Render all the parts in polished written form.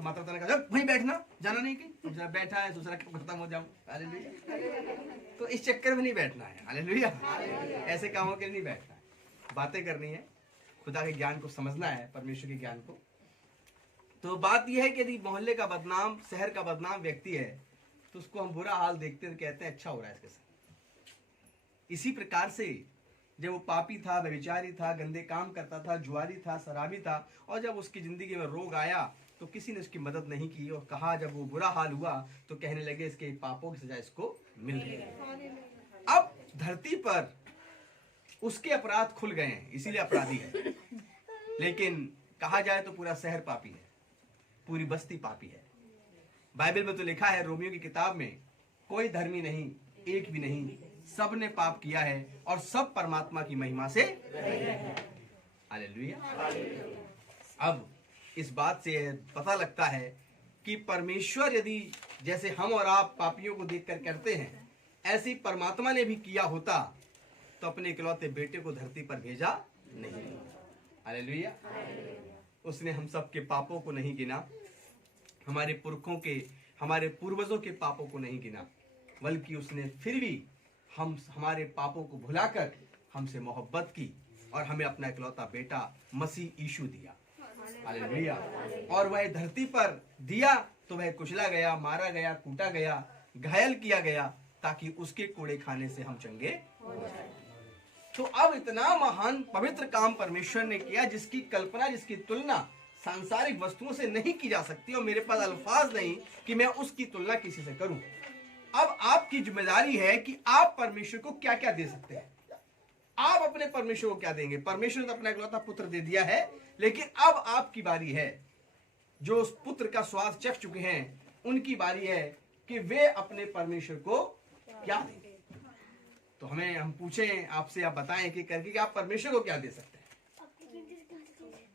तो माता पिता ने कहा वहीं बैठना, जाना नहीं कहीं, जरा बैठा है दूसरा खत्म हो जाऊं, हालेलुया। तो इस चक्कर में नहीं बैठना है, हालेलुया, ऐसे कामों के लिए नहीं बैठना है, बातें करनी है, खुदा के ज्ञान को समझना है, परमेश्वर के ज्ञान को। तो बात यह है कि यदि मोहल्ले का बदनाम, शहर का बदनाम व्यक्ति है तो उसको हम बुरा हाल देखते हैं, कहते हैं अच्छा हो रहा है इसके साथ। इसी प्रकार से जब वो पापी था, व्यभिचारी था, गंदे काम करता था, जुआरी था, शराबी था, और जब उसकी जिंदगी में रोग आया तो किसी ने उसकी मदद नहीं की, और कहा जब वो बुरा हाल हुआ तो कहने लगे इसके पापों की सजा इसको मिल रही है। अब धरती पर उसके अपराध खुल गए हैं, इसीलिए अपराधी है। लेकिन कहा जाए तो पूरा शहर पापी है, पूरी बस्ती पापी है। बाइबल में तो लिखा है रोमियो की किताब में, कोई धर्मी नहीं, एक भी नहीं, सब ने पाप किया है और सब परमात्मा की महिमा से हालेलुया। अब इस बात से पता लगता है कि परमेश्वर यदि जैसे हम और आप पापियों को देखकर करते हैं, ऐसी परमात्मा ने भी किया होता तो अपने इकलौते बेटे को धरती पर भेजा नहीं। हालेलुया। उसने हम सब के पापों को नहीं गिना, हमारे पुरखों के, हमारे पूर्वजों के पापों को नहीं गिना, बल्कि उसने फिर भी हमारे पापों को भुलाकर हमसे मोहब्बत की और हमें अपना इकलौता बेटा मसीह यीशु दिया। हालेलुया। और वह धरती पर दिया तो वह कुचला गया, मारा गया, कूटा गया, घायल किया गया, ताकि उसके कोड़े खाने से हम चंगे हो जाएं। तो अब इतना महान पवित्र काम परमेश्वर ने किया जिसकी कल्पना, जिसकी तुलना सांसारिक वस्तुओं से नहीं की जा सकती, और मेरे पास अल्फाज नहीं कि मैं उसकी तुलना किसी से करूं। अब आपकी जिम्मेदारी है कि आप परमेश्वर को क्या क्या दे सकते हैं। आप अपने परमेश्वर को क्या देंगे? परमेश्वर ने तो अपना इकलौता पुत्र दे दिया है, लेकिन अब आपकी बारी है। जो उस पुत्र का स्वाद चख चुके हैं उनकी बारी है कि वे अपने परमेश्वर को क्या देंगे। तो हम पूछें आपसे, आप बताएं कि करके कि आप परमेश्वर को क्या दे सकते हैं।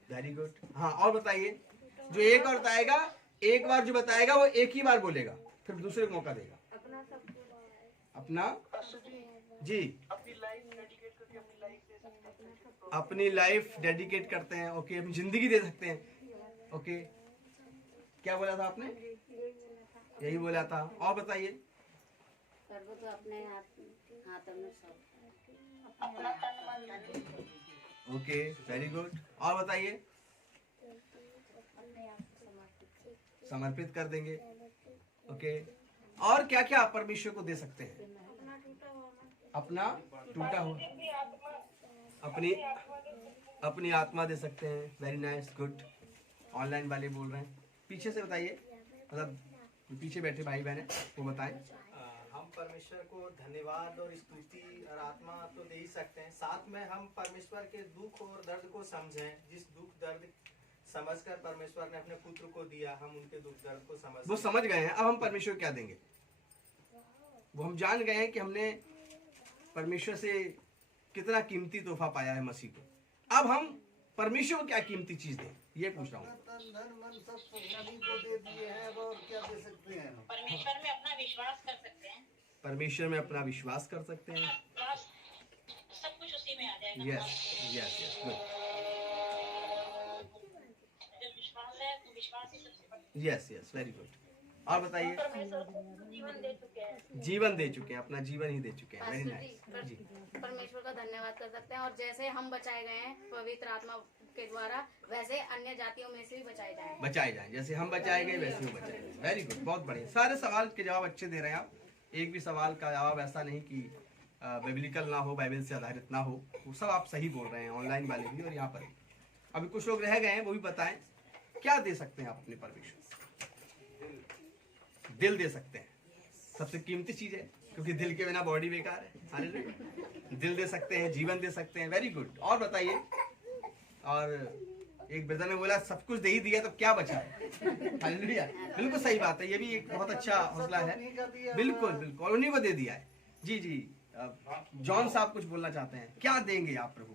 Very good. हाँ, और बताइए। जो एक और बताएगा, एक बार जो बताएगा वो एक ही बार बोलेगा, फिर दूसरे को मौका देगा। अपना जी, अपनी लाइफ डेडिकेट करते हैं। ओके, अपनी जिंदगी दे सकते हैं। ओके, क्या बोला था आपने? यही बोला था। और बताइए। तो अपने हाथों में ओके, वेरी गुड। और बताइए। समर्पित कर देंगे। ओके, और क्या क्या आप परमेश्वर को दे सकते हैं? अपना टूटा हुआ, अपनी आत्मा दे सकते हैं। Very nice, good. ऑनलाइन वाले बोल रहे हैं, पीछे से बताइए, मतलब पीछे बैठे भाई बहन है वो बताएं। हम परमेश्वर को धन्यवाद और स्तुति और आत्मा तो दे ही सकते हैं, साथ में हम परमेश्वर के दुख और दर्द को समझें। जिस दुख दर्द समझकर परमेश्वर ने अपने पुत्र को दिया, हम उनके दुख दर्द को वो समझ गए हैं। अब हम परमेश्वर को क्या देंगे? वो हम जान गए हैं कि हमने परमेश्वर से कितना कीमती तोहफा पाया है मसीह को। अब हम परमेश्वर को क्या कीमती चीज दें, ये पूछ रहा हूँ। दे दिए हैं, और क्या दे सकते हैं? परमेश्वर में अपना विश्वास कर सकते हैं। परमेश्वर में अपना विश्वास कर सकते हैं। सब कुछ उसी में आ जाएगा। Yes yes yes, good. जब विश्वास है तो विश्वास ही सबसे बड़ा। Yes yes, very good. और बताइए। जीवन दे चुके हैं। जीवन दे चुके हैं, अपना जीवन ही दे चुके हैं। वेरी नाइस जी। परमेश्वर का धन्यवाद कर सकते हैं, और जैसे हम बचाए गए हैं पवित्र आत्मा के द्वारा, वैसे अन्य जातियों में से भी बचाए जाएं। जैसे हम बचाए गए वैसे वो बचाए गए। वेरी गुड, बहुत बढ़िया। सारे सवाल के जवाब अच्छे दे रहे हैं आप। एक भी सवाल का जवाब ऐसा नहीं कि बाइबलिकल ना हो, बाइबल से आधारित ना हो, वो सब आप सही बोल रहे हैं, ऑनलाइन वाले भी और यहाँ पर भी। अभी कुछ लोग रह गए हैं, वो भी बताएं क्या दे सकते हैं आप अपने परमेश्वर से। दिल दे सकते हैं, सबसे कीमती चीज है, क्योंकि दिल के बिना बॉडी बेकार है। हालेलुया। दिल दे सकते हैं, जीवन दे सकते हैं। Very good. और बताइए। और एक ब्रदर ने बोला सब कुछ दे ही दिया तो क्या बचा है। हालेलुया, बिल्कुल सही बात है। ये भी एक बहुत अच्छा हौसला है। बिल्कुल बिल्कुल, उन्हीं को दे दिया है। जी जी, जॉन साहब कुछ बोलना चाहते हैं, क्या देंगे आप प्रभु?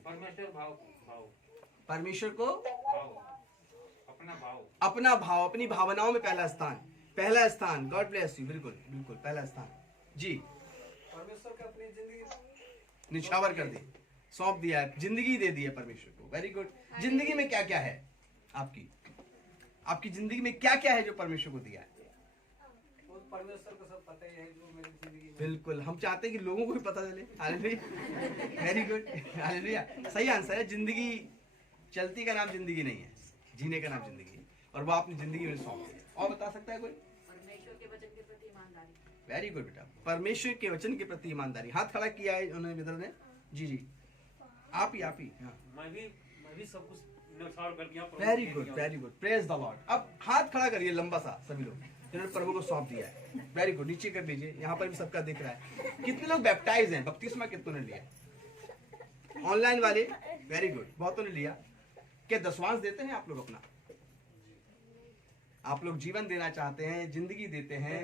परमेश्वर को अपना भाव, अपनी भावनाओं में पहला स्थान। God bless you. बिल्कुल बिल्कुल, पहला स्थान जी। परमेश्वर को अपनी जिंदगी निछावर कर दी, सौंप दिया है, जिंदगी दे दी है परमेश्वर को। Very good. जिंदगी में क्या क्या है आपकी? आपकी जिंदगी में क्या क्या है जो परमेश्वर को दिया है? परमेश्वर को सब पता ही है जो मेरी जिंदगी में। बिल्कुल, हम चाहते हैं कि लोगों को भी पता चले। Hallelujah, very good, hallelujah. सही आंसर है। जिंदगी चलती का नाम जिंदगी नहीं है, जीने का नाम जिंदगी है, और वो अपनी जिंदगी में सौंप दिया। और बता सकता है कोई? परमेश्वर के वचन के प्रति ईमानदारी। वेरी गुड बेटा, परमेश्वर के वचन के प्रति ईमानदारी। हाथ खड़ा किया है उन्होंने मित्र ने। जी जी, आप ही हाँ। मैं भी सब कुछ न्यौछावर कर दिया। Very good, very good, praise the Lord. अब हाथ खड़ा करिए लंबा सा सभी लोग जिन्होंने प्रभु को सौंप दिया है। वेरी गुड, नीचे कर लीजिए, यहाँ पर भी सबका दिख रहा है। कितने लोग बैप्टाइज हैं? बपतिस्मा कितनों ने लिया? ऑनलाइन वाले, वेरी गुड, बहुतों ने लिया। क्या दसवांश देते हैं आप लोग अपना? आप लोग जीवन देना चाहते हैं, जिंदगी देते हैं,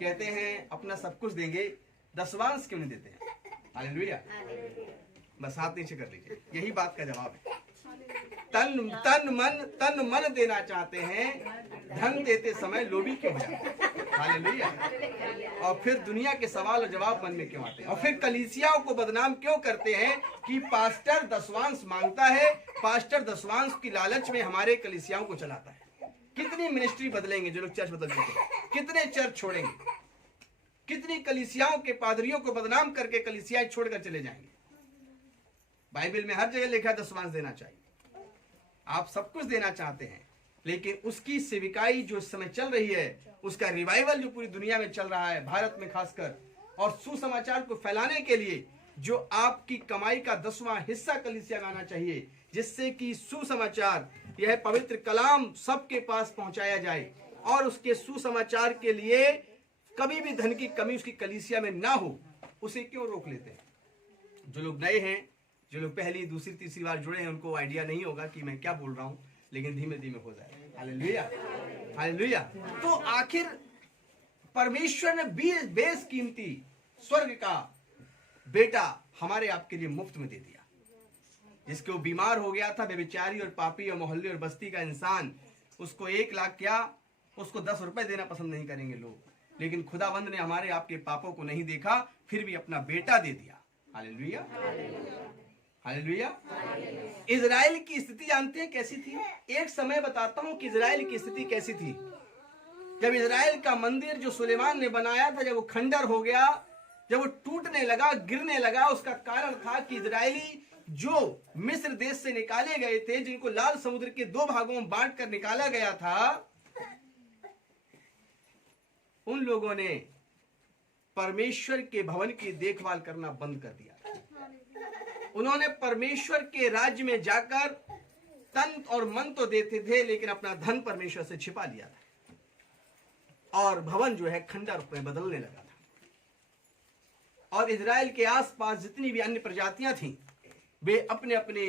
कहते हैं अपना सब कुछ देंगे, दसवांश क्यों नहीं देते हैं? हालेलुया। बस हाथ नीचे कर लीजिए, यही बात का जवाब है। तन मन देना चाहते हैं, धन देते समय लोभी क्यों हो जाते हैं? हालेलुया। और फिर दुनिया के सवाल और जवाब मन में क्यों आते हैं? और फिर कलीसियाओं को बदनाम क्यों करते हैं कि पास्टर दसवांश मांगता है, पास्टर दसवांश की लालच में हमारे कलीसियाओं को चलाता है। कितनी मिनिस्ट्री बदलेंगे जो लोग चर्च बदल देते हैं? कितने चर्च छोड़ेंगे? कितनी कलीसियाओं के पादरियों को बदनाम करके कलीसियाएं छोड़कर चले जाएंगे? बाइबल में हर जगह लिखा है दसवांश देना चाहिए। आप सब कुछ देना चाहते हैं, लेकिन उसकी सेविकाई जो इस समय चल रही है, उसका रिवाइवल जो पूरी दुनिया में चल रहा है, भारत में खासकर, और सुसमाचार को फैलाने के लिए जो आपकी कमाई का 10वां हिस्सा कलीसिया में आना चाहिए, जिससे कि सुसमाचार, यह पवित्र कलाम सबके पास पहुंचाया जाए, और उसके सुसमाचार के लिए कभी भी धन की कमी उसकी कलीसिया में ना हो, उसे क्यों रोक लेते हैं? जो लोग नए हैं, जो लोग पहली दूसरी तीसरी बार जुड़े हैं, उनको आइडिया नहीं होगा कि मैं क्या बोल रहा हूं, लेकिन धीमे धीमे हो जाएगा। Hallelujah, hallelujah. तो आखिर परमेश्वर ने बेशकीमती स्वर्ग का बेटा हमारे आपके लिए मुफ्त में दे दिया। जिसके वो बीमार हो गया था, बेचारी और पापी और मोहल्ले और बस्ती का इंसान, उसको 1 लाख क्या, उसको 10 रुपए देना पसंद नहीं करेंगे लोग, लेकिन खुदावंद ने हमारे आपके पापों को नहीं देखा, फिर भी अपना बेटा दे दिया। Hallelujah, hallelujah. इजराइल की स्थिति जानते हैं कैसी थी? एक समय बताता हूं कि इजराइल की स्थिति कैसी थी। जब इजराइल का मंदिर जो सुलेमान ने बनाया था, जब वो खंडर हो गया, जब वो टूटने लगा, गिरने लगा, उसका कारण था कि इजरायली जो मिस्र देश से निकाले गए थे, जिनको लाल समुद्र के 2 भागों में बांट कर निकाला गया था, उन लोगों ने परमेश्वर के भवन की देखभाल करना बंद कर दिया। उन्होंने परमेश्वर के राज्य में जाकर तन और मन तो देते थे, लेकिन अपना धन परमेश्वर से छिपा लिया था, और भवन जो है खंडर में बदलने लगा था। और इजराइल के आसपास जितनी भी अन्य प्रजातियां थीं, वे अपने अपने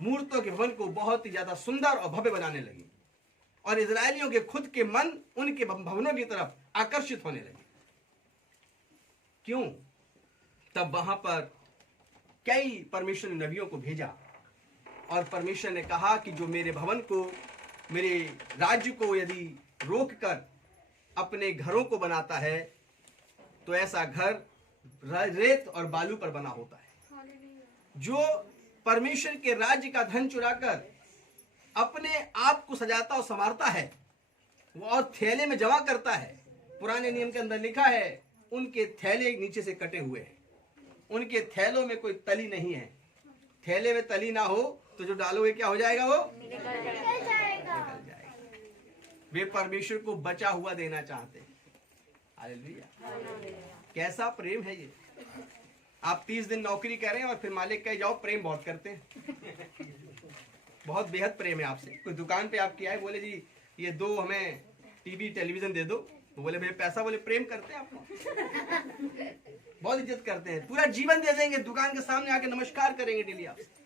मूर्तों के भवन को बहुत ही ज्यादा सुंदर और भव्य बनाने लगी, और इजरायलियों के खुद के मन उनके भवनों की तरफ आकर्षित होने लगे। क्यों? तब वहां पर कई परमेश्वर ने नबियों को भेजा, और परमेश्वर ने कहा कि जो मेरे भवन को, मेरे राज्य को यदि रोककर अपने घरों को बनाता है, तो ऐसा घर रेत और बालू पर बना होता है। जो परमेश्वर के राज्य का धन चुराकर अपने आप को सजाता और संवारता है, वो और थैले में जमा करता है, पुराने नियम के अंदर लिखा है उनके थैले नीचे से कटे हुए हैं, उनके थैलों में कोई तली नहीं है। थैले में तली ना हो तो जो डालोगे क्या हो जाएगा? वो निकल जाएगा। वे परमेश्वर को बचा हुआ देना चाहते हैं। हालेलुया। कैसा प्रेम है ये! आप 30 दिन नौकरी करें और फिर मालिक कहे जाओ, प्रेम बहुत करते हैं, बहुत बेहद प्रेम है आपसे। कोई दुकान पे आप किया है, बोले जी ये 2 हमें टीवी टेलीविजन दे दो, तो बोले भैया पैसा, बोले प्रेम करते हैं आपको, बहुत इज्जत करते हैं, पूरा जीवन दे देंगे, दुकान के सामने आके नमस्कार करेंगे डेली आपसे।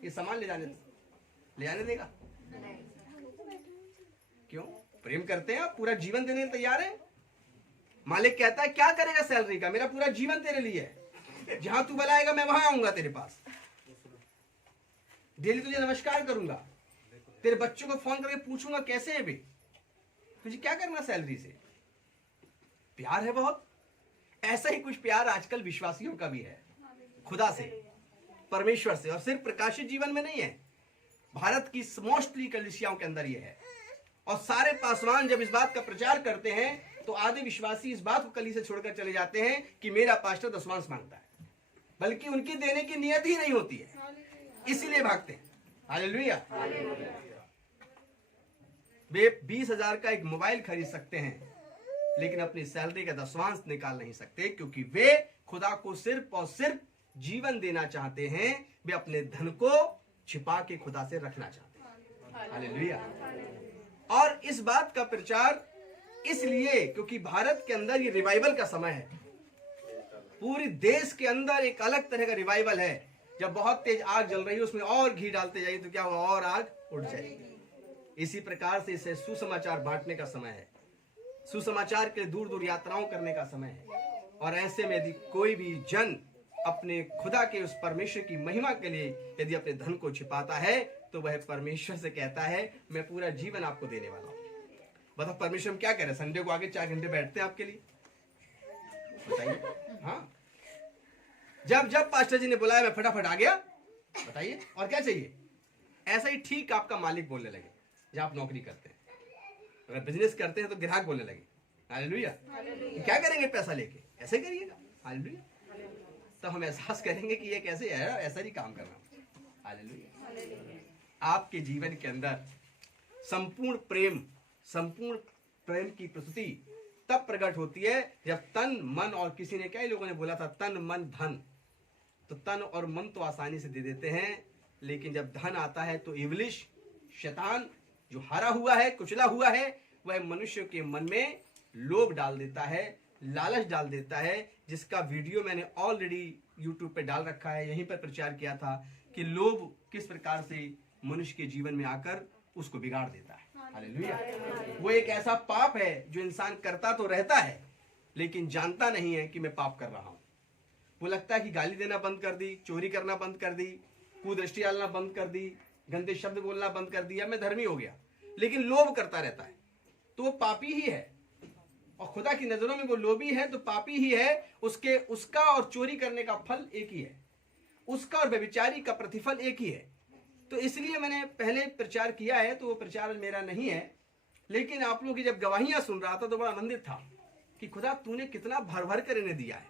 ये सामान ले जाने देगा? क्यों? प्रेम करते हैं, आप पूरा जीवन देने तैयार है। मालिक कहता है क्या करेगा सैलरी का? मेरा पूरा जीवन तेरे लिए है, जहां तू बुलाएगा मैं वहां आऊंगा तेरे पास, डेली तुझे नमस्कार करूंगा, तेरे बच्चों को फोन करके पूछूंगा कैसे है बे, तुझे क्या करना सैलरी से? प्यार है बहुत। ऐसा ही कुछ प्यार आजकल विश्वासियों का भी है खुदा से, परमेश्वर से, और सिर्फ प्रकाशित जीवन में नहीं है, भारत की मोस्टली कलीसियाओं के अंदर ये है। और सारे पासवान जब इस बात का प्रचार करते हैं तो आधे विश्वासी इस बात को कलीसिया से छोड़कर चले जाते हैं कि मेरा पास्टर दशमांश मांगता है, बल्कि उनकी देने की नियत ही नहीं होती है, इसीलिए भागते हैं। हालेलुया। वे 20,000 का एक मोबाइल खरीद सकते हैं लेकिन अपनी सैलरी का दशमांश निकाल नहीं सकते, क्योंकि वे खुदा को सिर्फ और सिर्फ जीवन देना चाहते हैं। वे अपने धन को छिपा के खुदा से रखना चाहते हैं। हालेलुया। और इस बात का प्रचार इसलिए क्योंकि भारत के अंदर ये रिवाइवल का समय है। पूरे देश के अंदर एक अलग तरह का रिवाइवल है। जब बहुत तेज आग जल रही है उसमें और घी डालते जाइए तो क्या हुआ, और आग उठ जाएगी। इसी प्रकार से इसे सुसमाचार बांटने का समय है, सुसमाचार के दूर दूर यात्राओं करने का समय है। और ऐसे में यदि कोई भी जन अपने खुदा के उस परमेश्वर की महिमा के लिए यदि अपने धन को छिपाता है तो वह परमेश्वर से कहता है मैं पूरा जीवन आपको देने वाला हूं। बताओ परमेश्वर हम क्या कह रहे हैं? संडे को आगे 4 घंटे बैठते हैं आपके लिए, बताइए। हाँ, जब जब पास्टर जी ने बुलाया मैं फटाफट आ गया, बताइए और क्या चाहिए? ऐसा ही ठीक आपका मालिक बोलने लगे जब आप नौकरी करते हैं। अगर बिजनेस करते हैं तो ग्राहक बोलने लगे हालेलुया, क्या करेंगे पैसा लेके? ऐसे करिएगा। हालेलुया। तो हम एहसास करेंगे कि ये कैसे है, ऐसा ही काम करना। हालेलुया। आपके जीवन के अंदर संपूर्ण प्रेम की प्रस्तुति तब प्रकट होती है जब तन मन, और किसी ने कई लोगों ने बोला था तन मन धन, तो तन और मन तो आसानी से दे देते हैं, लेकिन जब धन आता है तो इब्लिश शैतान जो हारा हुआ है, कुचला हुआ है, वह मनुष्य के मन में लोभ डाल देता है, लालच डाल देता है, जिसका वीडियो मैंने ऑलरेडी YouTube पे डाल रखा है, यहीं पर प्रचार किया था कि लोभ किस प्रकार से मनुष्य के जीवन में आकर उसको बिगाड़ देता है। हालेलुया। वो एक ऐसा पाप है जो इंसान करता तो रहता है लेकिन जानता नहीं है कि मैं पाप कर रहा हूं। वो लगता है कि गाली देना बंद कर दी, चोरी करना बंद कर दी, कुदृष्टि डालना बंद कर दी, गंदे शब्द बोलना बंद कर दिया, मैं धर्मी हो गया, लेकिन लोभ करता रहता है तो वो पापी ही है। और खुदा की नजरों में वो लोभी है तो पापी ही है। उसका और चोरी करने का फल एक ही है, उसका और व्यभिचारी का प्रतिफल एक ही है। तो इसलिए मैंने पहले प्रचार किया है, तो वो प्रचार मेरा नहीं है, लेकिन आप लोगों की जब गवाहियां सुन रहा था तो बड़ा आनंदित था कि खुदा तूने कितना भर भर कर इन्हें दिया है,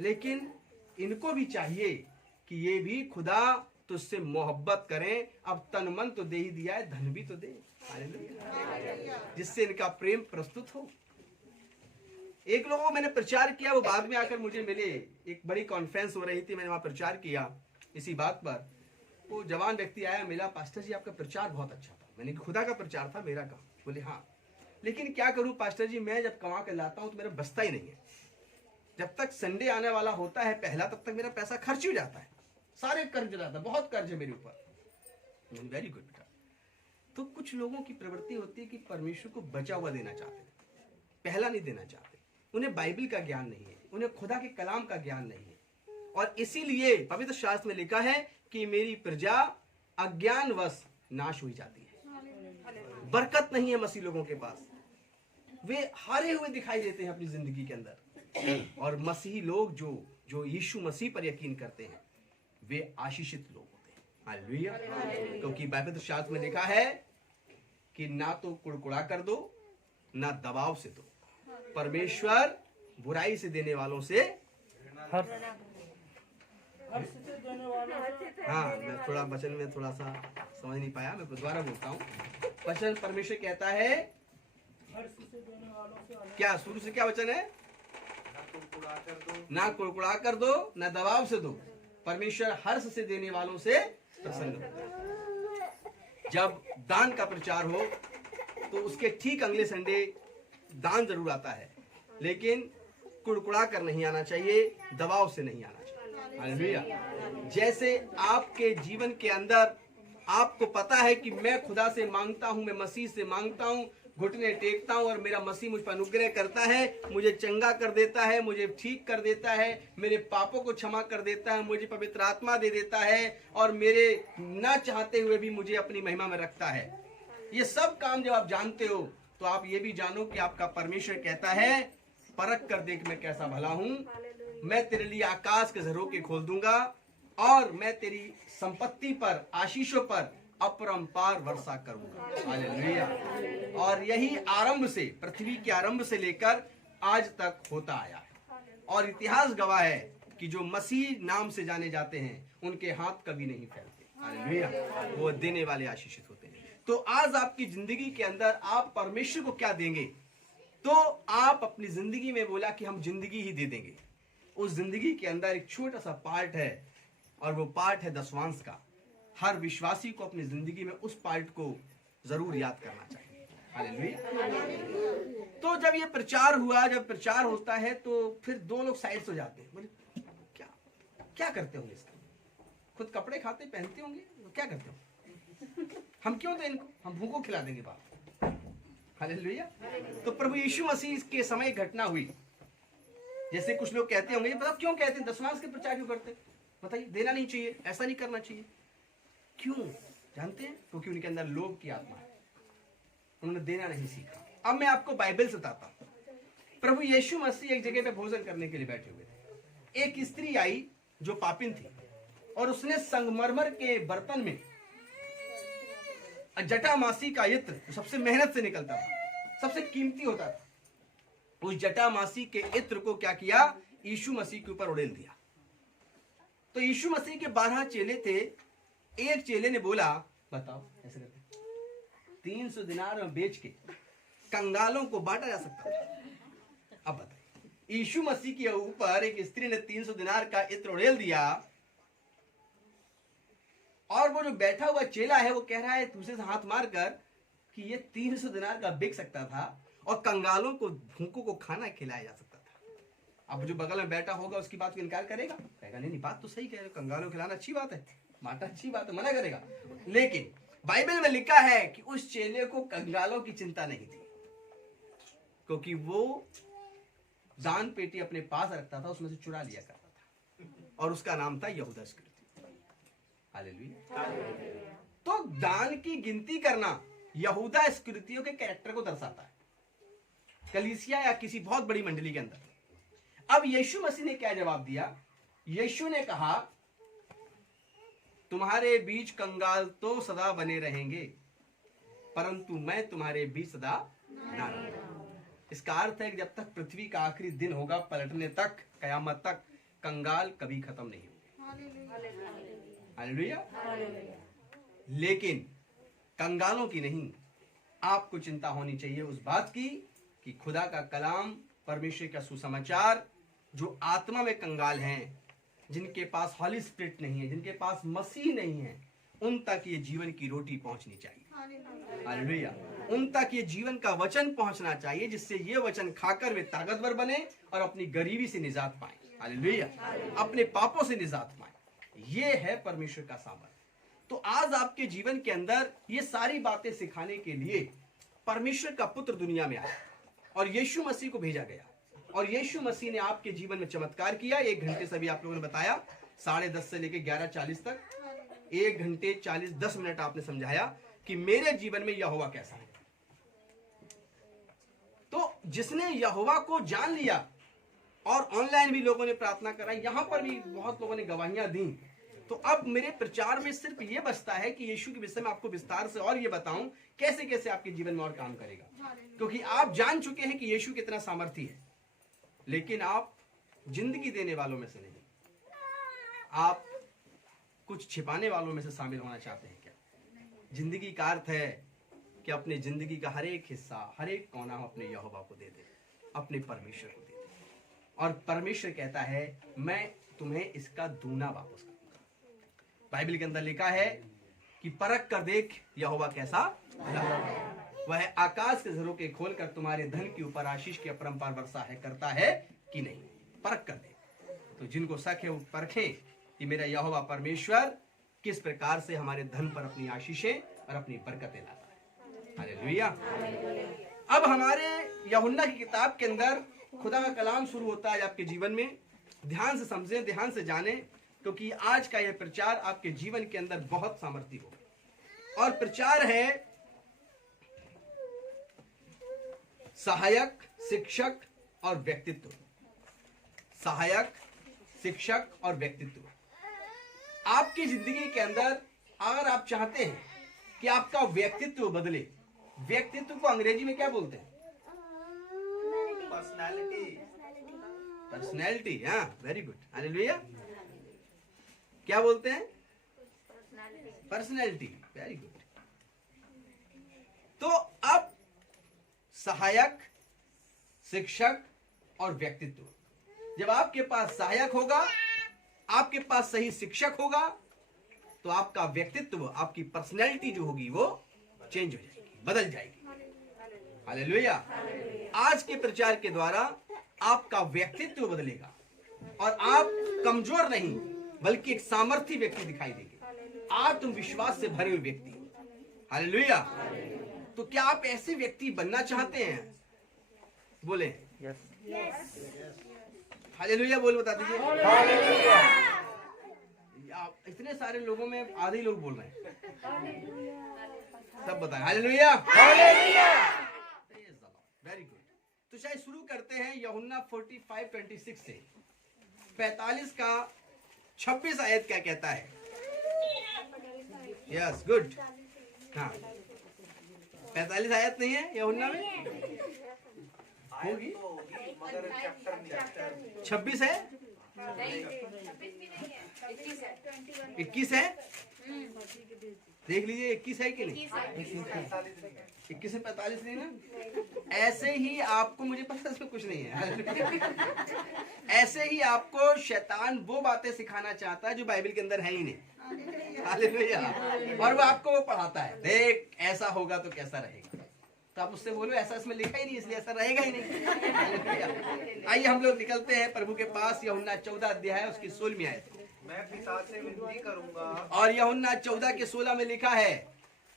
लेकिन इनको भी चाहिए कि ये भी खुदा तुझसे मोहब्बत करें। अब तन मन तो दे ही दिया है, धन भी तो दे, जिससे इनका प्रेम प्रस्तुत हो। एक लोगों को मैंने प्रचार किया, वो बाद में आकर मुझे मिले, एक बड़ी कॉन्फ्रेंस हो रही थी, मैंने वहां प्रचार किया इसी बात पर। वो जवान व्यक्ति आया, मिला, पास्टर जी आपका प्रचार बहुत अच्छा था। मैंने कहा खुदा का प्रचार था, मेरा कहा? बोले हाँ, लेकिन क्या करूं पास्टर जी, मैं जब कमा कर लाता हूं तो मेरा बचता ही नहीं है। जब तक संडे आने वाला होता है पहला, तब तक मेरा पैसा खर्च हो जाता है, सारे कर्ज रहता है, बहुत कर्ज है मेरे ऊपर। वेरी गुड बेटा। तो कुछ लोगों की प्रवृत्ति होती है कि परमेश्वर को बचा हुआ देना चाहते हैं, पहला नहीं देना चाहते। उन्हें बाइबल का ज्ञान नहीं है, उन्हें खुदा के कलाम का ज्ञान नहीं है, और इसीलिए पवित्र शास्त्र में लिखा है कि मेरी प्रजा अज्ञानवश नाश हो जाती है। बरकत नहीं है मसीह लोगों के पास, वे हारे हुए दिखाई देते हैं अपनी जिंदगी के अंदर। और मसीही लोग जो यीशु मसीह पर यकीन करते हैं वे आशीषित लोग होते हैं। हालेलुया। क्योंकि पवित्र शास्त्र में लिखा है कि ना तो कुड़कुड़ा कर दो ना दबाव से दो, परमेश्वर बुराई से देने वालों से हाँ, मैं थोड़ा वचन में थोड़ा सा समझ नहीं पाया, मैं दोबारा बोलता हूँ। वचन परमेश्वर कहता है क्या, शुरू से क्या वचन है? ना कुड़कुड़ा कर दो ना दबाव से दो, परमेश्वर हर्ष से देने वालों से प्रसन्न हो। जब दान का प्रचार हो तो उसके ठीक अगले संडे दान जरूर आता है, लेकिन कुड़कुड़ा कर नहीं आना चाहिए, दबाव से नहीं आना चाहिए। हालेलुया। जैसे आपके जीवन के अंदर आपको पता है कि मैं खुदा से मांगता हूं, मैं मसीह से मांगता हूं, घुटने टेकता हूं और मेरा मसीह मुझ पर अनुग्रह करता है, मुझे चंगा कर देता है, मुझे ठीक कर देता है, मेरे पापों को क्षमा कर देता है, मुझे पवित्र आत्मा दे देता है और मेरे न चाहते हुए भी मुझे अपनी महिमा में रखता है। ये सब काम जब आप जानते हो तो आप ये भी जानो कि आपका परमेश्वर कहता है परख कर देख मैं कैसा भला हूं, मैं तेरे लिए आकाश के झरोखे खोल दूंगा और मैं तेरी संपत्ति पर, आशीषों पर अपरंपार वर्षा करूंगा। हालेलुया। और यही आरंभ से, पृथ्वी के आरंभ से लेकर आज तक होता आया है। और इतिहास गवाह है कि जो मसीह नाम से जाने जाते हैं उनके हाथ कभी नहीं फैलते। हालेलुया। वो देने वाले आशीषित होते हैं। तो आज आपकी जिंदगी के अंदर आप परमेश्वर को क्या देंगे? तो आप अपनी जिंदगी में बोला कि हम जिंदगी ही दे देंगे। उस जिंदगी के अंदर एक छोटा सा पार्ट है और वो पार्ट है दशवांश का। हर विश्वासी को अपनी जिंदगी में उस पार्ट को जरूर याद करना चाहिए। हालेलुया। तो जब ये प्रचार हुआ, जब प्रचार होता है तो फिर दो लोग साइड हो जाते हैं। बोले क्या क्या करते होंगे इसका? खुद कपड़े खाते पहनते होंगे तो क्या करते होंगे? हम क्यों दें इनको? हम भूखों खिला देंगे बाप। हालेलुया। तो प्रभु यीशु मसीह के समय घटना हुई। जैसे कुछ लोग कहते होंगे, बताओ क्यों कहते हैं दशमांश के प्रचार क्यों करते? बताइए, देना नहीं चाहिए, ऐसा नहीं करना चाहिए। क्यों? जानते हैं? क्योंकि उनके अंदर लोभ की आत्मा है, उन्होंने देना नहीं सीखा। अब मैं आपको बाइबल से बताता हूं। प्रभु यीशु मसीह एक जगह पे भोजन करने के लिए बैठे हुए थे। एक स्त्री आई जो पापिन थी और उसने संगमरमर के बर्तन में जटामासी का इत्र, सबसे मेहनत से निकलता था, सबसे कीमती होता था, उस जटामासी के इत्र को क्या किया? यीशु मसीह के ऊपर उड़ेल दिया। तो यीशु मसीह के 12 चेले थे। एक चेले ने बोला, बताओ ऐसे करते 300 दिनार में बेच के कंगालों को बांटा जा सकता था। अब बताइए, यीशु मसीह के ऊपर एक स्त्री ने 300 दिनार का इत्र उड़ेल दिया और वो जो बैठा हुआ चेला है वो कह रहा है दूसरे से हाथ मार कर कि ये 300 दिनार का बिक सकता था और कंगालों को, भूखों को खाना खिलाया जा सकता था। अब जो बगल में बैठा होगा उसकी बात को इनकार करेगा? कहेगा नहीं, बात तो सही कह रहे हो, कंगालों खिलाना अच्छी बात है, बांटा अच्छी बात है, मना करेगा। लेकिन बाइबल में लिखा है कि उस चेले को कंगालों की चिंता नहीं थी, क्योंकि वो दान पेटी अपने पास रखता था, उसमें से चुरा लिया करता था और उसका नाम था यहूदा इस्करियोती। हालेलुया। तो दान की गिनती करना यहूदा इस्करियोती के कैरेक्टर को दर्शाता है, कलीसिया या किसी बहुत बड़ी मंडली के अंदर। अब यीशु मसीह ने क्या जवाब दिया? यीशु ने कहा, तुम्हारे बीच कंगाल तो सदा बने रहेंगे, परंतु मैं तुम्हारे बीच सदा ना रहूंगा। इसका अर्थ है कि जब तक पृथ्वी का आखिरी दिन होगा, पलटने तक, कयामत तक, कंगाल कभी खत्म नहीं होंगे। हालेलुया। लेकिन कंगालों की नहीं, आपको चिंता होनी चाहिए उस बात की कि खुदा का कलाम, परमेश्वर का सुसमाचार, जो आत्मा में कंगाल हैं, जिनके पास हॉली स्पिरिट नहीं है, जिनके पास मसीह नहीं है, उन तक ये जीवन की रोटी पहुंचनी चाहिए। हालेलुया। उन तक ये जीवन का वचन पहुंचना चाहिए, जिससे ये वचन खाकर वे ताकतवर बने और अपनी गरीबी से निजात पाए। हालेलुया। अपने पापों से निजात पाए। ये है परमेश्वर का सामर्थ। तो आज आपके जीवन के अंदर ये सारी बातें सिखाने के लिए परमेश्वर का पुत्र दुनिया में आया और यीशु मसीह को भेजा गया। और यीशु मसीह ने आपके जीवन में चमत्कार किया। 1 घंटे से भी आप लोगों ने बताया, 10:30 से लेकर 11:40 तक 1 घंटे 10 मिनट आपने समझाया कि मेरे जीवन में यहोवा कैसा है। तो जिसने यहोवा को जान लिया, और ऑनलाइन भी लोगों ने प्रार्थना कराई, यहां पर भी बहुत लोगों ने गवाहियां दी, तो अब मेरे प्रचार में सिर्फ ये बचता है कि यीशु के विषय में आपको विस्तार से और ये बताऊं कैसे कैसे आपके जीवन में और काम करेगा। क्योंकि आप जान चुके हैं कि यीशु कितना सामर्थी है, लेकिन आप जिंदगी देने वालों में से नहीं, आप कुछ छिपाने वालों में से शामिल होना चाहते हैं क्या? जिंदगी का अर्थ है कि अपने जिंदगी का हर एक हिस्सा, हर एक कोना अपने यहोवा को दे दे, अपने परमेश्वर को दे दे। और परमेश्वर कहता है, मैं तुम्हें इसका दूना वापस करूंगा। बाइबल के अंदर लिखा है कि परख कर देख यहोवा कैसा है, वह आकाश के झरोखे खोलकर तुम्हारे धन के ऊपर आशीष की अपरंपार वर्षा है करता है कि नहीं। परख कर दे। तो जिनको शक है वो परखें कि मेरा यहोवा परमेश्वर किस प्रकार से हमारे धन पर अपनी आशीषें और अपनी बरकतें लाता है। हालेलुया। अब हमारे यूहन्ना की किताब के अंदर खुदा का कलाम शुरू होता है आपके जीवन में। ध्यान से समझें, ध्यान से जानें, क्योंकि आज का यह प्रचार आपके जीवन के अंदर बहुत सामर्थी होगा। और प्रचार है सहायक, शिक्षक और व्यक्तित्व। सहायक, शिक्षक और व्यक्तित्व। आपकी जिंदगी के अंदर अगर आप चाहते हैं कि आपका व्यक्तित्व बदले। व्यक्तित्व को अंग्रेजी में क्या बोलते हैं? पर्सनैलिटी। हाँ, वेरी गुड, हालेलुया। क्या बोलते हैं? Personality, very good. तो अब सहायक, शिक्षक और व्यक्तित्व। जब आपके पास सहायक होगा, आपके पास सही शिक्षक होगा, तो आपका व्यक्तित्व, आपकी पर्सनैलिटी जो होगी वो चेंज हो जाएगी, बदल जाएगी। हालेलुया। आज के प्रचार के द्वारा आपका व्यक्तित्व बदलेगा और आप कमजोर नहीं बल्कि एक सामर्थी व्यक्ति दिखाई देंगे, आत्मविश्वास से भरे हुए व्यक्ति। हालेलुया। तो क्या आप ऐसे व्यक्ति बनना चाहते हैं? बोले हालेलुया, बोल बता दीजिए। आप इतने सारे लोगों में आधे लोग बोल रहे हैं, सब बताएं हालेलुया। Very good. तो शायद शुरू करते हैं यूहन्ना 45:26 से। 45 का 26 आयत क्या कहता है? Yes, good. हाँ, 45 आयत नहीं है यूहन्ना में? होगी, 26 है, 21 है। देख लीजिए 21 है कि नहीं? 21 से 45 नहीं ना? ऐसे ही आपको, मुझे पता इसमें कुछ नहीं है, ऐसे ही आपको शैतान वो बातें सिखाना चाहता है जो बाइबल के अंदर है ही नहीं। हालेलुया। और वो आपको वो पढ़ाता है, देख ऐसा होगा तो कैसा रहेगा, तो आप उससे बोलो ऐसा इसमें लिखा ही नहीं, इसलिए ऐसा रहेगा ही नहीं। आइए हम लोग निकलते हैं प्रभु के पास। यूहन्ना 14 अध्याय उसकी 16वीं आयत। मैं पिता से विनती करूंगा। और यूहन्ना 14 के 16 में लिखा है,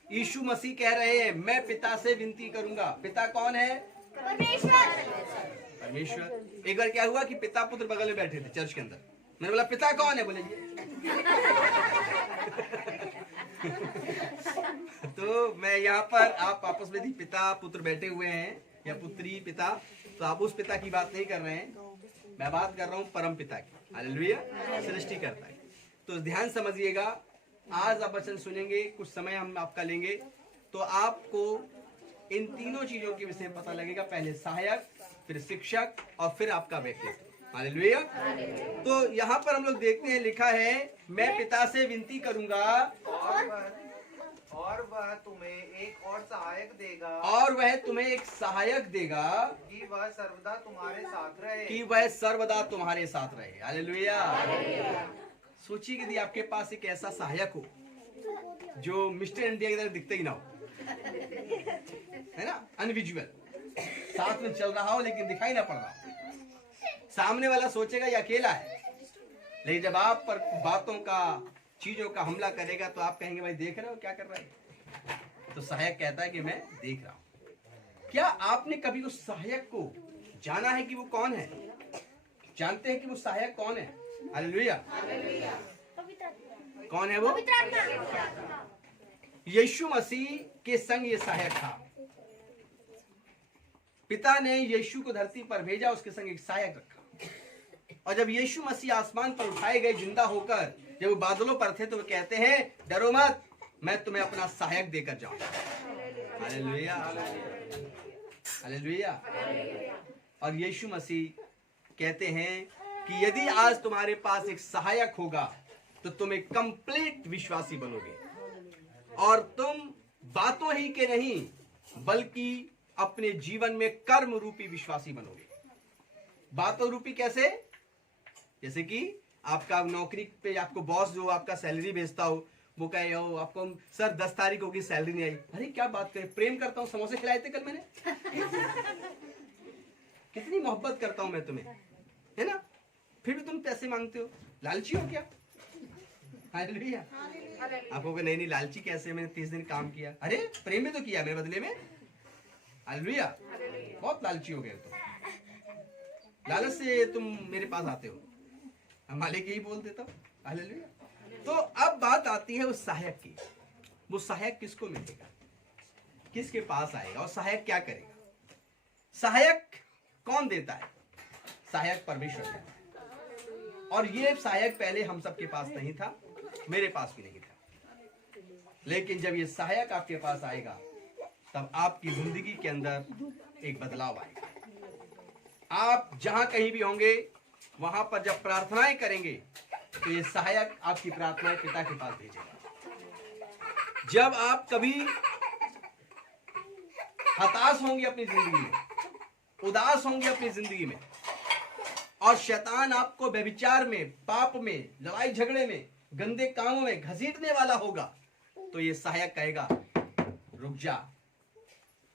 यीशु मसीह कह रहे हैं मैं पिता से विनती करूंगा। पिता कौन है? परमेश्वर। एक बार क्या हुआ कि पिता पुत्र बगल में बैठे थे चर्च के अंदर। मैंने बोला पिता कौन है? बोले तो मैं यहाँ पर, आप आपस में भी पिता पुत्र बैठे हुए हैं या पुत्री पिता, तो आप उस पिता की बात नहीं कर रहे हैं, मैं बात कर रहा हूँ परम पिता की। हालेलुया, सृष्टि करता है। तो ध्यान समझिएगा, आज आप वचन सुनेंगे, कुछ समय हम आपका लेंगे, तो आपको इन तीनों चीजों के विषय में पता लगेगा। पहले सहायक, फिर शिक्षक और फिर आपका व्यक्तित्व। हालेलुया। तो यहाँ पर हम लोग देखते हैं, लिखा है मैं पिता से विनती करूंगा और वह तुम्हें एक और सहायक देगा, और वह तुम्हें एक सहायक देगा कि वह सर्वदा तुम्हारे साथ रहे, कि वह सर्वदा तुम्हारे साथ रहे। हालेलुया। सोचिए यदि आपके पास एक ऐसा सहायक हो जो मिस्टर इंडिया की तरह दिखता ही ना हो, है ना, अनविजुअल, साथ में चल रहा हो लेकिन दिखाई ना पड़ रहा हो। सामने वाला सोचेगा ये अकेला है, लेकिन जब आप पर बातों का, चीजों का हमला करेगा तो आप कहेंगे भाई देख रहे हो क्या कर रहा है। तो सहायक कहता है कि मैं देख रहा हूं। क्या आपने कभी उस सहायक को जाना है कि वो कौन है? जानते हैं कि वो सहायक कौन है? हालेलुया। कौन है वो? यीशु मसीह के संग ये सहायक था। पिता ने यीशु को धरती पर भेजा, उसके संग एक सहायक रखा। और जब यीशु मसीह आसमान पर उठाए गए जिंदा होकर, जब वो बादलों पर थे, तो वो कहते हैं डरो मत, मैं तुम्हें अपना सहायक देकर जाऊंगा। Hallelujah, hallelujah. और यीशु मसीह कहते हैं कि यदि आज तुम्हारे पास एक सहायक होगा तो तुम एक कंप्लीट विश्वासी बनोगे, और तुम बातों ही के नहीं बल्कि अपने जीवन में कर्म रूपी विश्वासी बनोगे। बातों रूपी कैसे? जैसे कि आपका नौकरी पे आपको बॉस जो आपका सैलरी भेजता हो, वो कहे हो आपको सर 10 तारीख होगी सैलरी नहीं आई। अरे क्या बात करें, प्रेम करता हूँ, समोसे खिलाए थे कल मैंने, कितनी मोहब्बत करता हूं मैं तुम्हें, है ना, फिर भी तुम पैसे मांगते हो, लालची हो क्या? हालेलुया। आपको नहीं नहीं लालची कैसे, मैंने 30 दिन काम किया। अरे प्रेम में तो किया मेरे बदले में। हालेलुया। बहुत लालची हो गए तुम, लालच से तुम मेरे पास आते हो। मालिक यही बोल देता हूँ। हालेलुया। तो अब बात आती है उस सहायक की। वो सहायक किसको मिलेगा, किसके पास आएगा और सहायक क्या करेगा? सहायक कौन देता है? सहायक परमेश्वर देता है। और ये सहायक पहले हम सबके पास नहीं था, मेरे पास भी नहीं था, लेकिन जब ये सहायक आपके पास आएगा तब आपकी जिंदगी के अंदर एक बदलाव आएगा। आप जहां कहीं भी होंगे वहां पर जब प्रार्थनाएं करेंगे तो ये सहायक आपकी प्रार्थनाएं पिता के पास भेजेगा। जब आप कभी हताश होंगे अपनी जिंदगी में, उदास होंगे अपनी जिंदगी में, और शैतान आपको व्यभिचार में, पाप में, लड़ाई झगड़े में, गंदे कामों में घसीटने वाला होगा, तो ये सहायक कहेगा रुक जा,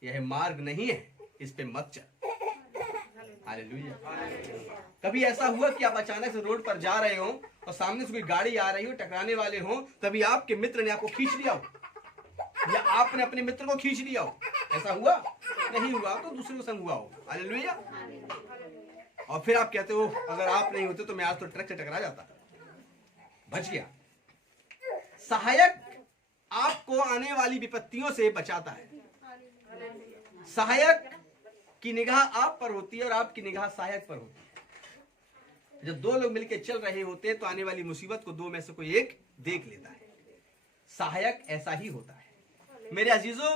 यह मार्ग नहीं है, इस पे मत चल। हालेलुया। कभी ऐसा हुआ कि आप अचानक से रोड पर जा रहे हो और सामने से कोई गाड़ी आ रही हो, टकराने वाले हो, तभी आपके मित्र ने आपको खींच लिया हो या आपने अपने मित्र को खींच लिया हो? ऐसा हुआ? नहीं हुआ तो दूसरे को संग हुआ हो। हालेलुया। और फिर आप कहते हो अगर आप नहीं होते तो मैं आज तो ट्रक से टकरा जाता, बच गया। सहायक आपको आने वाली विपत्तियों से बचाता है। सहायक की निगाह आप पर होती है और आपकी निगाह सहायक पर होती है। जब दो लोग मिलकर चल रहे होते हैं तो आने वाली मुसीबत को दो में से कोई एक देख लेता है। सहायक ऐसा ही होता है। मेरे अजीजों,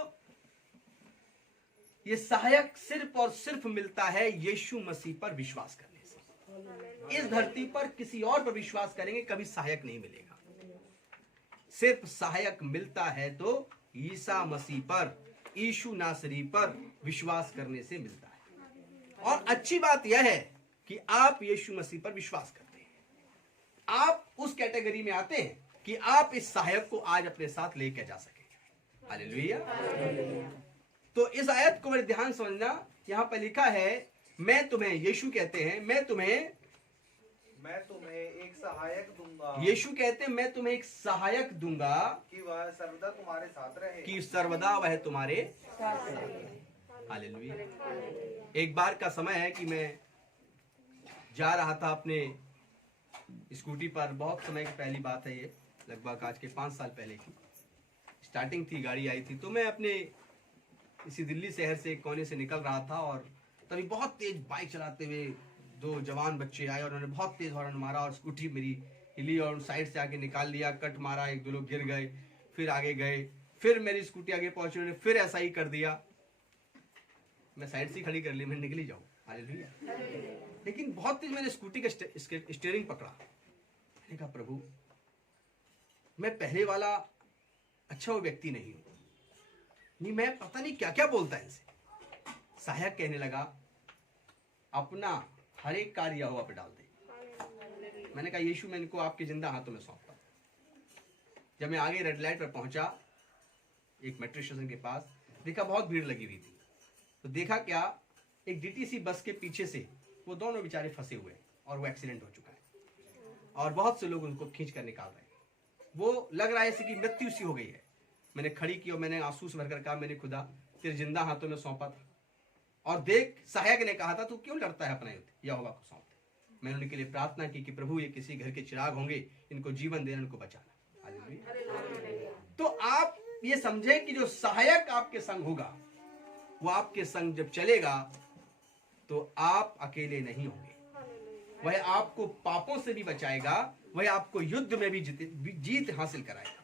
ये सहायक सिर्फ और सिर्फ मिलता है यीशु मसीह पर विश्वास करने से। इस धरती पर किसी और पर विश्वास करेंगे कभी सहायक नहीं मिलेगा। सिर्फ सहायक मिलता है तो ईसा मसीह पर, यीशु नासरी पर विश्वास करने से मिलता है। और अच्छी बात यह है कि आप यीशु मसीह पर विश्वास करते हैं। आप उस कैटेगरी में आते हैं कि आप इस सहायक को आज अपने साथ लेकर जा सकें। हालेलुया। तो इस आयत को बड़े ध्यान समझना। यहां पर लिखा है, मैं तुम्हें, यीशु कहते हैं, मैं तुम्हें एक सहायक दूंगा। यीशु कहते हैं मैं तुम्हें एक सहायक दूंगा कि वह सर्वदा तुम्हारे साथ रहे। कि सर्वदा वह तुम्हारे साथ रहे। हालेलुया। एक बार का समय है कि मैं जा रहा था अपने स्कूटी पर, बहुत समय की पहली बात है ये, लगभग आज के 5 साल पहले की स्टार्टिंग थी, गाड़ी आई थी। तो मैं अपने इसी दिल्ली शहर से एक कोने से निकल रहा था और तभी बहुत तेज बाइक चलाते हुए 2 जवान बच्चे आए और उन्होंने बहुत तेज हॉर्न मारा और स्कूटी मेरी हिली और साइड से आगे निकाल लिया, कट मारा, 1-2 लोग गिर गए, फिर आगे गए, फिर मेरी स्कूटी आगे पहुंची, उन्होंने फिर ऐसा ही कर दिया। मैं साइड से खड़ी कर ली, मैं निकल ही जाऊं। हालेलुया। लेकिन बहुत तेज मैंने स्कूटी का स्टीयरिंग पकड़ा। मैंने कहा प्रभु, मैं पहले वाला अच्छा वो व्यक्ति नहीं हूं, नहीं, मैं पता नहीं क्या क्या बोलता है इनसे। सहायक कहने लगा अपना हर एक कार्य यहोवा पे डाल दे। मैंने कहा यीशु, मैं इनको आपके जिंदा हाथों में सौंपता हूं। जब मैं आगे रेड लाइट पर पहुंचा, एक मेट्रो स्टेशन के पास, देखा बहुत भीड़ लगी हुई थी। तो देखा क्या, एक डीटीसी बस के पीछे से वो दोनों बेचारे फंसे हुए और वो एक्सीडेंट हो चुका है और बहुत से लोग उनको खींच कर निकाल रहे हैं। वो लग रहा है कि मृत्यु सी हो गई है। मैंने खड़ी की और मैंने आंसू से भरकर कहा, मेरे खुदा, तेरे जिंदा हाथों में सौंपा था और देख, सहायक ने कहा था तू क्यों डरता है, अपना युद्ध यहोवा को सौंप दे। मैंने उनके लिए प्रार्थना की कि प्रभु ये किसी घर के चिराग होंगे, इनको जीवन देना, इनको बचाना। हालेलुया। तो आप ये समझे कि जो सहायक आपके संग होगा, वो आपके संग जब चलेगा तो आप अकेले नहीं होंगे। वह आपको पापों से भी बचाएगा, वह आपको युद्ध में भी जीत हासिल कराएगा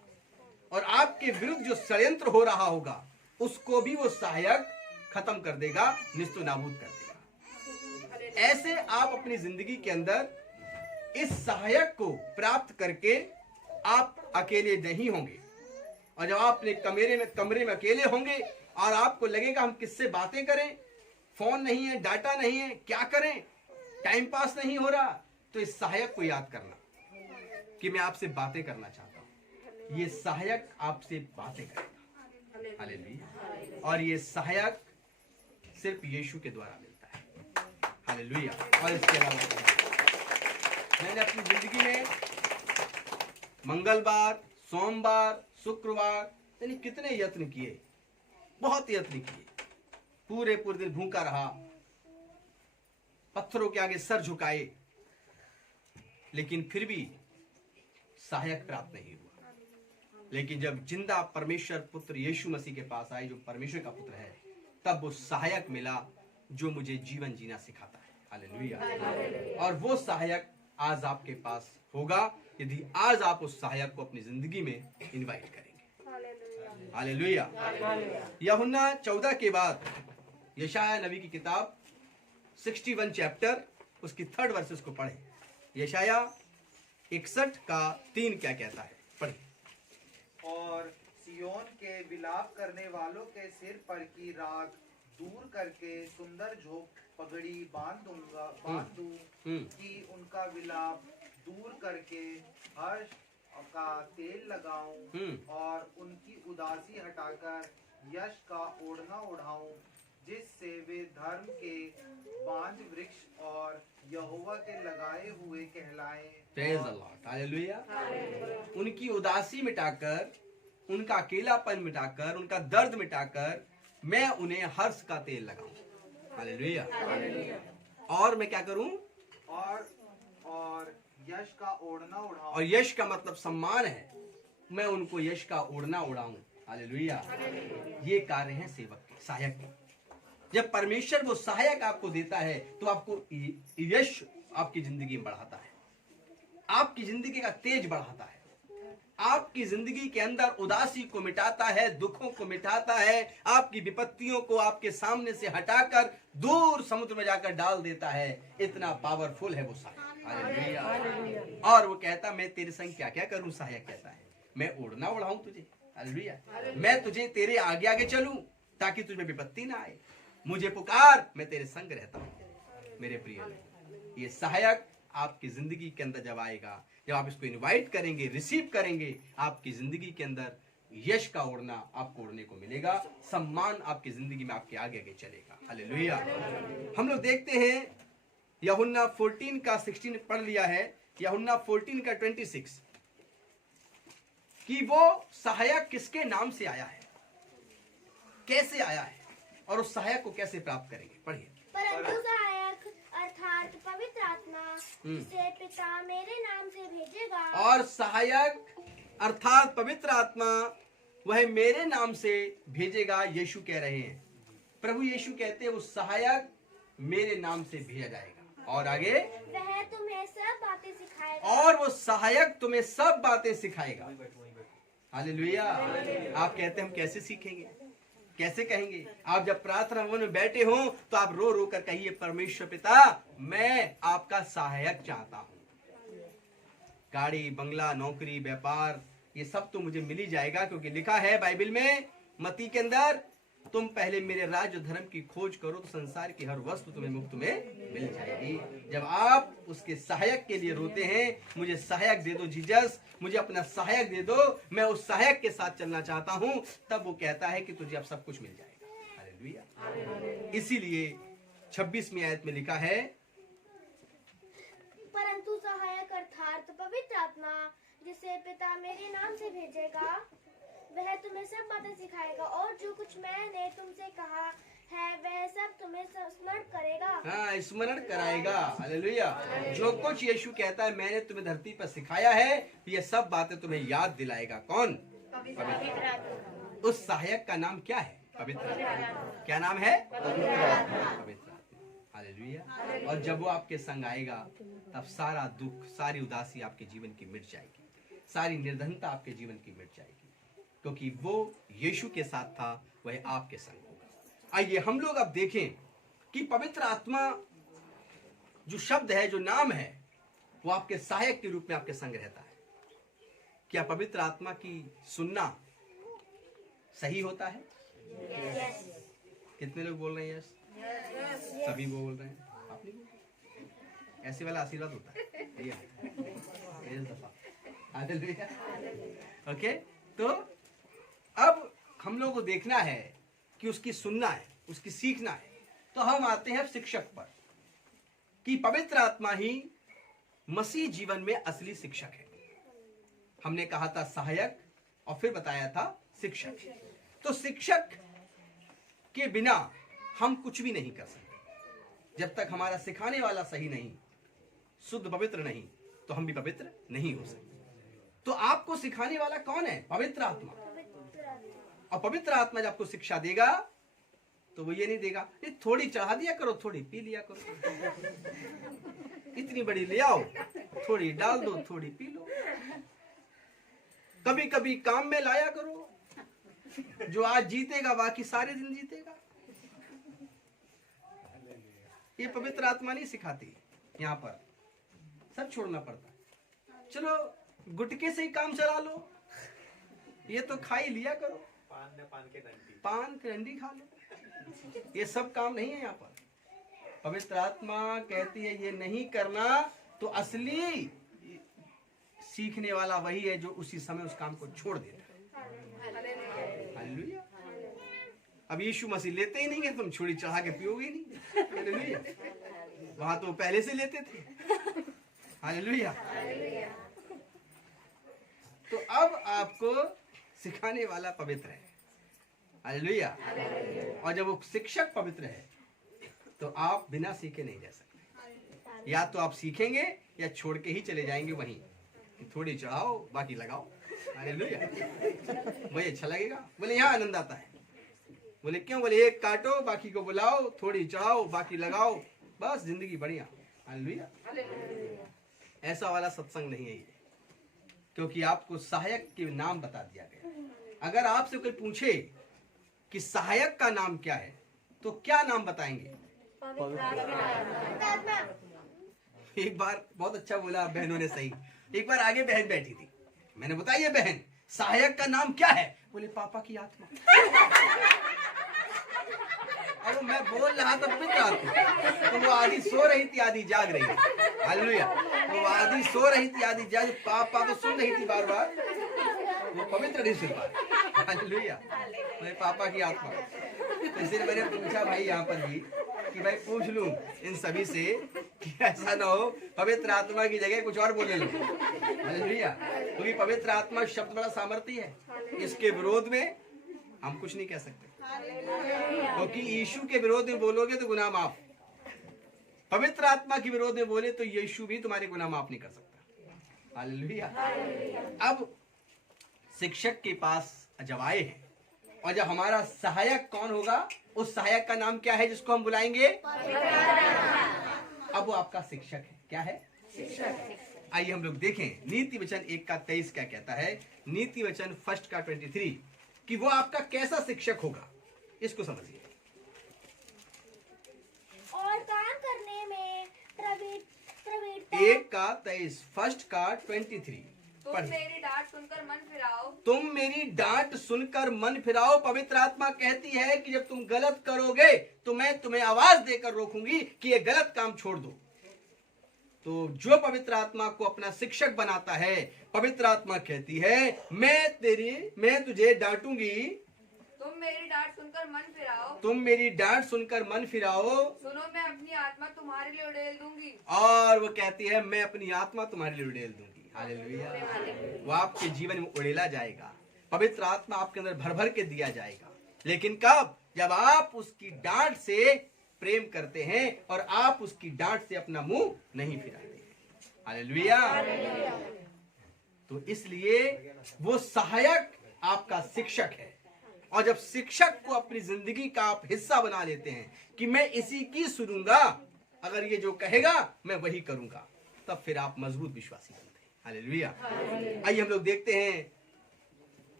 और आपके विरुद्ध जो षड्यंत्र हो रहा होगा उसको भी वो सहायक खत्म कर देगा, निस्तो नाबूद कर देगा। ऐसे आप अपनी जिंदगी के अंदर इस सहायक को प्राप्त करके आप अकेले नहीं होंगे। और जब आप अपने कमरे में अकेले होंगे और आपको लगेगा हम किससे बातें करें, फोन नहीं है, डाटा नहीं है, क्या करें, टाइम पास नहीं हो रहा, तो इस सहायक को याद करना कि मैं आपसे बातें करना चाहता हूं। ये सहायक आपसे बातें करेगा। हालेलुया। और ये सहायक सिर्फ यीशु के द्वारा मिलता है। हालेलुया। और इसके अलावा मैंने अपनी जिंदगी में मंगलवार, सोमवार, शुक्रवार यानी कितने यत्न किए, बहुत यत्न किए, पूरे दिन भूखा रहा, पत्थरों के आगे सर झुकाए, लेकिन फिर भी सहायक प्राप्त नहीं हुआ। लेकिन जब जिंदा परमेश्वर पुत्र यीशु मसीह के पास आए, जो परमेश्वर का पुत्र है, तब वो सहायक मिला जो मुझे जीवन जीना सिखाता है। हालेलुया। और वो सहायक आज आपके पास होगा यदि आज आप उस सहायक को अपनी जिंदगी में इनवाइट करेंगे। हालेलुया। यूहन्ना 14 के बाद यशाया नबी की किताब 61 चैप्टर उसकी 3rd वर्सेस को पढ़े। यशाया 61 का 3 क्या कहता है, पढ़े। और सियोन के विलाप करने वालों के सिर पर की राख दूर करके सुंदर झोंक पगड़ी बांध दूं कि उनका विलाप दूर करके हर्ष का तेल लगाऊं और उनकी उदासी हटाकर यश का ओढ़ना ओढ़ाऊं, जिससे वे धर्म के बांझ वृक्ष और यहोवा के लगाए हुए कहलाएं। Praise the lord, hallelujah. उनकी उदासी मिटाकर, उनका अकेलापन मिटाकर, उनका दर्द मिटाकर मैं उन्हें हर्ष का तेल लगाऊं। हालेलुया। और मैं क्या करूं? और यश का ओढ़ना ओढ़ाऊं। और यश का मतलब सम्मान है, मैं उनको यश का ओढ़ना ओढ़ाऊं। हालेलुया। ये कार्य है सेवक के, सहायक के। जब परमेश्वर वो सहायक आपको देता है तो आपको यश आपकी जिंदगी में बढ़ाता है, आपकी जिंदगी का तेज बढ़ाता है, आपकी जिंदगी के अंदर उदासी को मिटाता है, दुखों को मिटाता है, आपकी विपत्तियों को आपके सामने से हटाकर दूर समुद्र में जाकर डाल देता है। इतना पावरफुल है वो सहायक। हालेलुया। और वो कहता मैं तेरे संग क्या क्या करूं, सहायक कहता है मैं ओढ़ना ओढ़ाऊं तुझे। हालेलुया। मैं तुझे तेरे आगे आगे चलूं ताकि तुझे विपत्ति ना आए। मुझे पुकार, मैं तेरे संग रहता हूं। मेरे प्रिय लोग, ये सहायक आपकी जिंदगी के अंदर जब आएगा, जब आप इसको इनवाइट करेंगे, रिसीव करेंगे, आपकी जिंदगी के अंदर यश का ओढ़ना आपको ओढ़ने को मिलेगा, सम्मान आपकी जिंदगी में आपके आगे आगे चलेगा। हालेलुया। हम लोग देखते हैं यूहन्ना 14 का 16 पढ़ लिया है, यूहन्ना 14 का 26 कि वो सहायक किसके नाम से आया है, कैसे आया है और उस सहायक को कैसे प्राप्त करेंगे। पढ़िए। परंतु सहायक अर्थात पवित्र आत्मा जिसे पिता मेरे नाम से भेजेगा। और सहायक अर्थात पवित्र आत्मा वह मेरे नाम से भेजेगा। यीशु कह रहे हैं, प्रभु यीशु कहते हैं वो सहायक मेरे नाम से भेजा जाएगा। और आगे वह तुम्हें सब बातें सिखाएगा। और वो सहायक तुम्हें सब बातें सिखाएगा। हालेलुया। आप कहते हैं हम कैसे सीखेंगे, कैसे कहेंगे? आप जब प्रार्थना भवन में बैठे हो तो आप रो रो कर कहिए, परमेश्वर पिता मैं आपका सहायक चाहता हूं। गाड़ी, बंगला, नौकरी, व्यापार ये सब तो मुझे मिल ही जाएगा, क्योंकि लिखा है बाइबल में मत्ती के अंदर, तुम पहले मेरे राज्य धर्म की खोज करो तो संसार की हर वस्तु तुम्हें मुफ्त में मिल जाएगी। जब आप उसके सहायक के लिए रोते हैं, मुझे सहायक दे दो जीसस, मुझे अपना सहायक दे दो, मैं उस सहायक के साथ चलना चाहता हूं, तब वो कहता है कि तुझे अब सब कुछ मिल जाएगा। हालेलुया। इसीलिए 26वीं आयत में लिखा है, परंतु सहायक अर्थात पवित्र आत्मा जिसे पिता मेरे नाम से भेजेगा, वह तुम्हें सब बातें सिखाएगा और जो कुछ मैंने तुमसे कहा है वह सब तुम्हें स्मरण करेगा। हाँ, स्मरण कराएगा। हालेलुया। जो कुछ यीशु कहता है मैंने तुम्हें धरती पर सिखाया है, ये सब बातें तुम्हें याद दिलाएगा। कौन? पवित्र। उस सहायक का नाम क्या है? पवित्र। क्या नाम है? पवित्र। हालेलुया। और जब वो आपके संग आएगा तब सारा दुख, सारी उदासी आपके जीवन की मिट जाएगी, सारी निर्धनता आपके जीवन की मिट जाएगी, क्योंकि वो यीशु के साथ था, वह आपके संग होगा। आइए हम लोग अब देखें कि पवित्र आत्मा जो शब्द है, जो नाम है, वो आपके सहायक के रूप में आपके संग रहता है। क्या पवित्र आत्मा की सुनना सही होता है? कितने लोग बोल रहे हैं यस? सभी बोल रहे हैं। आप नहीं बोल रहे? ऐसे वाला आशीर्वाद होता है। ओके, तो अब हम लोग को देखना है कि उसकी सुनना है, उसकी सीखना है। तो हम आते हैं शिक्षक पर, कि पवित्र आत्मा ही मसीह जीवन में असली शिक्षक है। हमने कहा था सहायक और फिर बताया था शिक्षक। तो शिक्षक के बिना हम कुछ भी नहीं कर सकते। जब तक हमारा सिखाने वाला सही नहीं, शुद्ध पवित्र नहीं, तो हम भी पवित्र नहीं हो सकते। तो आपको सिखाने वाला कौन है? पवित्र आत्मा। और पवित्र आत्मा जब आपको शिक्षा देगा तो वो ये नहीं देगा ये थोड़ी चढ़ा दिया करो, थोड़ी पी लिया करो, इतनी बड़ी ले आओ, थोड़ी डाल दो, थोड़ी पी लो, कभी कभी काम में लाया करो, जो आज जीतेगा बाकी सारे दिन जीतेगा। ये पवित्र आत्मा नहीं सिखाती। यहाँ पर सब छोड़ना पड़ता है। चलो गुटके से ही काम चला लो, ये तो खा ही लिया करो, पान की डंडी खा लो, ये सब काम नहीं है यहाँ पर। पवित्र आत्मा कहती है ये नहीं करना, तो असली सीखने वाला वही है जो उसी समय उस काम को छोड़ देता है। हालेलुया। अब यीशु मसीह लेते ही नहीं है, तुम छुरी चढ़ा के पियोगे नहीं। हालेलुया। वहां तो पहले से लेते थे। हालेलुया। तो अब आपको सिखाने वाला पवित्र है। हालेलुया। और जब वो शिक्षक पवित्र है तो आप बिना सीखे नहीं रह सकते। या तो आप सीखेंगे या छोड़ के ही चले जाएंगे वहीं, थोड़ी चढ़ाओ बाकी लगाओ। हालेलुया। वही अच्छा लगेगा। बोले यहाँ आनंद आता है। बोले क्यों? बोले एक काटो बाकी को बुलाओ, थोड़ी चढ़ाओ बाकी लगाओ, बस जिंदगी बढ़िया। हालेलुया। ऐसा वाला सत्संग नहीं है ये, क्योंकि आपको सहायक के नाम बता दिया गया। अगर आपसे कोई पूछे कि सहायक का नाम क्या है तो क्या नाम बताएंगे? एक बार बहुत अच्छा बोला बहनों ने, सही। एक बार आगे बहन बैठी थी, मैंने बताइए बहन सहायक का नाम क्या है? बोले पापा की आत्मा। अब मैं बोल रहा था पवित्र आत्मा, तो वो आधी सो रही थी आधी जाग रही थी। हालेलुया। वो आधी सो रही थी आधी जाग, पापा तो सुन रही थी बार बार, वो पवित्र नहीं सुन पा। हालेलुया। मेरे पापा की आत्मा। तो इसलिए मैंने पूछा भाई यहाँ पर भी कि भाई पूछ लूं इन सभी से कि ऐसा ना हो पवित्र आत्मा की जगह कुछ और बोले लो। हालेलुया। क्योंकि पवित्र आत्मा शब्द बड़ा सामर्थ्य है, इसके विरोध में हम कुछ नहीं कह सकते। क्योंकि यीशु के विरोध में बोलोगे तो गुनाह माफ, पवित्र आत्मा के विरोध में बोले तो यीशु भी तुम्हारे गुनाह माफ नहीं कर सकता। हालेलुया। अब शिक्षक के पास जब आए हैं और जब हमारा सहायक कौन होगा, उस सहायक का नाम क्या है जिसको हम बुलाएंगे? अब वो आपका शिक्षक है। क्या है? शिक्षक। आइए हम लोग देखें नीति वचन 1:23 क्या कहता है। नीति वचन 1:23 कि वो आपका कैसा शिक्षक होगा, इसको समझिए। और काम करने में प्रवृत्ता 1:23 1:23 तुम मेरी डांट सुनकर मन फिराओ। तुम मेरी डांट सुनकर मन फिराओ। पवित्र आत्मा कहती है कि जब तुम गलत करोगे तो मैं तुम्हें आवाज देकर रोकूंगी कि ये गलत काम छोड़ दो। तो जो पवित्र आत्मा को अपना शिक्षक बनाता है, पवित्र आत्मा कहती है मैं तुझे डांटूंगी। तुम मेरी डांट सुनकर मन फिराओ। तुम मेरी डांट सुनकर मन फिराओ। सुनो मैं अपनी आत्मा तुम्हारे लिए उड़ेल दूंगी। और वो कहती है मैं अपनी आत्मा तुम्हारे लिए उड़ेल दूंगी। हालेलुया। वो आपके जीवन में उड़ेला जाएगा। पवित्र आत्मा आपके अंदर भर भर के दिया जाएगा। लेकिन कब? जब आप उसकी डांट से प्रेम करते हैं और आप उसकी डांट से अपना मुंह नहीं फिराते। हालेलुया। तो इसलिए वो सहायक आपका शिक्षक है। और जब शिक्षक को अपनी जिंदगी का आप हिस्सा बना लेते हैं कि मैं इसी की सुनूंगा, अगर ये जो कहेगा मैं वही करूंगा, तब फिर आप मजबूत विश्वासी बनते हैं। हालेलुया। आइए हम लोग देखते हैं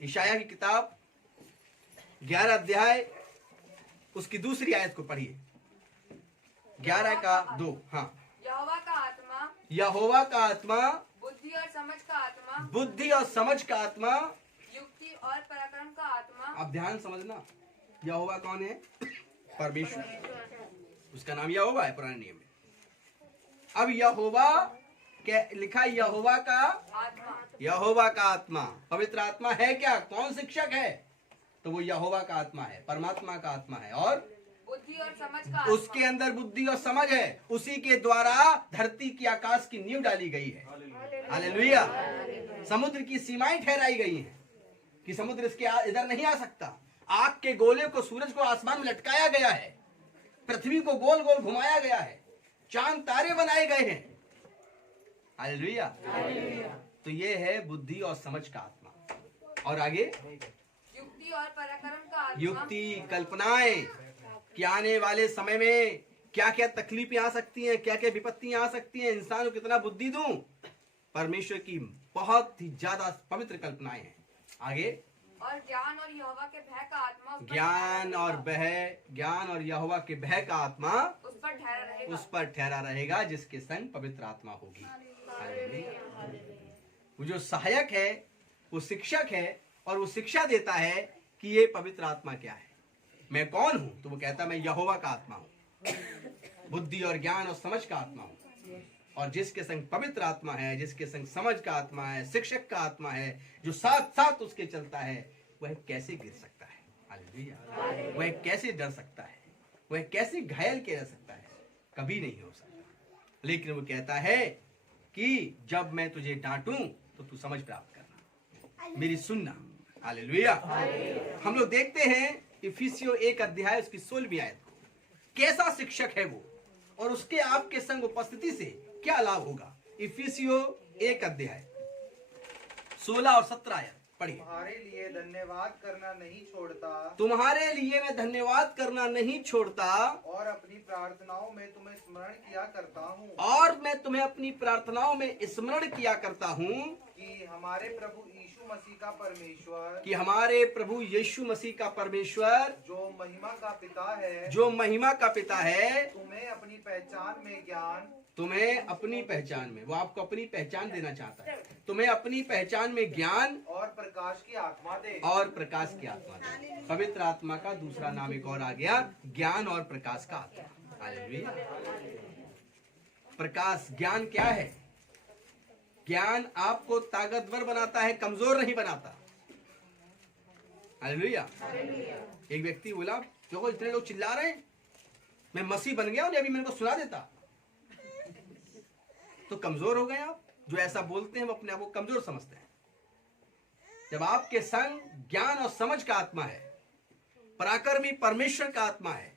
इशाया की किताब 11 अध्याय उसकी दूसरी आयत को पढ़िए। 11:2। हाँ। यहोवा का आत्मा, यहोवा का आत्मा, बुद्धि और समझ का आत्मा, बुद्धि और समझ का आत्मा, युक्ति और पराक्रम का आत्मा। अब ध्यान समझना, यहोवा कौन है? परमेश्वर। उसका नाम यहोवा है पुराने नियम में। अब यहोवा क्या लिखा? यहोवा का आत्मा। यहोवा का आत्मा। पवित्र आत्मा है क्या? कौन शिक्षक है? तो वो यहोवा का आत्मा है, परमात्मा का आत्मा है। और बुद्धि और समझ का आत्मा। उसके अंदर बुद्धि और समझ है। उसी के द्वारा धरती की आकाश की नींव डाली गई है। हालेलुया। समुद्र की सीमाएं ठहराई गई हैं कि समुद्र इसके इधर नहीं आ सकता। आग के गोले को, सूरज को आसमान में लटकाया गया है। पृथ्वी को गोल गोल घुमाया गया है। चांद तारे बनाए गए हैं। हालेलुया। तो ये है बुद्धि और समझ का आत्मा। और आगे युक्ति और पराक्रम का आत्मा। युक्ति, कल्पनाएं कि आने वाले समय में क्या क्या तकलीफें आ सकती हैं, क्या क्या विपत्तियां आ सकती हैं, इंसान को कितना बुद्धि दूं। परमेश्वर की बहुत ही ज्यादा पवित्र कल्पनाएं हैं। आगे और ज्ञान और यहोवा के भय का आत्मा उस पर ज्ञान और यहोवा के भय का आत्मा उस पर ठहरा रहेगा। उस पर ठहरा रहेगा, जिसके संग पवित्र आत्मा होगी। वो जो सहायक है, वो शिक्षक है, और वो शिक्षा देता है कि ये पवित्र आत्मा क्या है, मैं कौन हूं। तो वो कहता मैं यहोवा का आत्मा हूं, बुद्धि और ज्ञान और समझ का आत्मा हूं। और जिसके संग पवित्र आत्मा है, जिसके संग समझ का आत्मा है, शिक्षक का आत्मा है, जो साथ साथ उसके चलता है, वह कैसे गिर सकता है, हालेलुया। वह कैसे डर सकता है, वह कैसे घायल किया जा सकता है, कभी नहीं हो सकता। लेकिन वो कहता है कि जब मैं तुझे डांटूं तो तू समझ प्राप्त करना, मेरी सुनना, हालेलुया। हम लोग देखते हैं इफिसियों 1 अध्याय उसकी 16वीं आयत को, कैसा शिक्षक है वो, और उसके आपके संग उपस्थिति से क्या लाभ होगा। इफिसियों 1 अध्याय 16 और 17 आयत पढ़िए। तुम्हारे लिए धन्यवाद करना नहीं छोड़ता, तुम्हारे लिए मैं धन्यवाद करना नहीं छोड़ता, और अपनी प्रार्थनाओं में तुम्हें स्मरण किया करता हूँ, और मैं तुम्हें अपनी प्रार्थनाओं में स्मरण किया करता हूँ कि हमारे प्रभु यीशु मसीह का परमेश्वर, कि हमारे प्रभु यीशु मसीह का परमेश्वर, जो महिमा का पिता है, जो महिमा का पिता है, तुम्हें अपनी पहचान में ज्ञान, तुम्हें अपनी पहचान में, वो आपको अपनी पहचान देना चाहता है, तुम्हें अपनी पहचान में ज्ञान और प्रकाश की आत्मा दे। और प्रकाश की आत्मा दे। पवित्र आत्मा का दूसरा नाम एक और आ गया, ज्ञान और प्रकाश का आत्मा। हालेलुया। प्रकाश, ज्ञान क्या है? ज्ञान आपको ताकतवर बनाता है, कमजोर नहीं बनाता। हालेलुया। एक व्यक्ति बोला, देखो इतने लोग चिल्ला रहे हैं, मैं मसीह बन गया, उन्हें अभी मेरे को सुना देता, तो कमजोर हो गए आप। जो ऐसा बोलते हैं वो अपने आप को कमजोर समझते हैं। जब आपके संग ज्ञान और समझ का आत्मा है, पराक्रमी परमेश्वर का आत्मा है,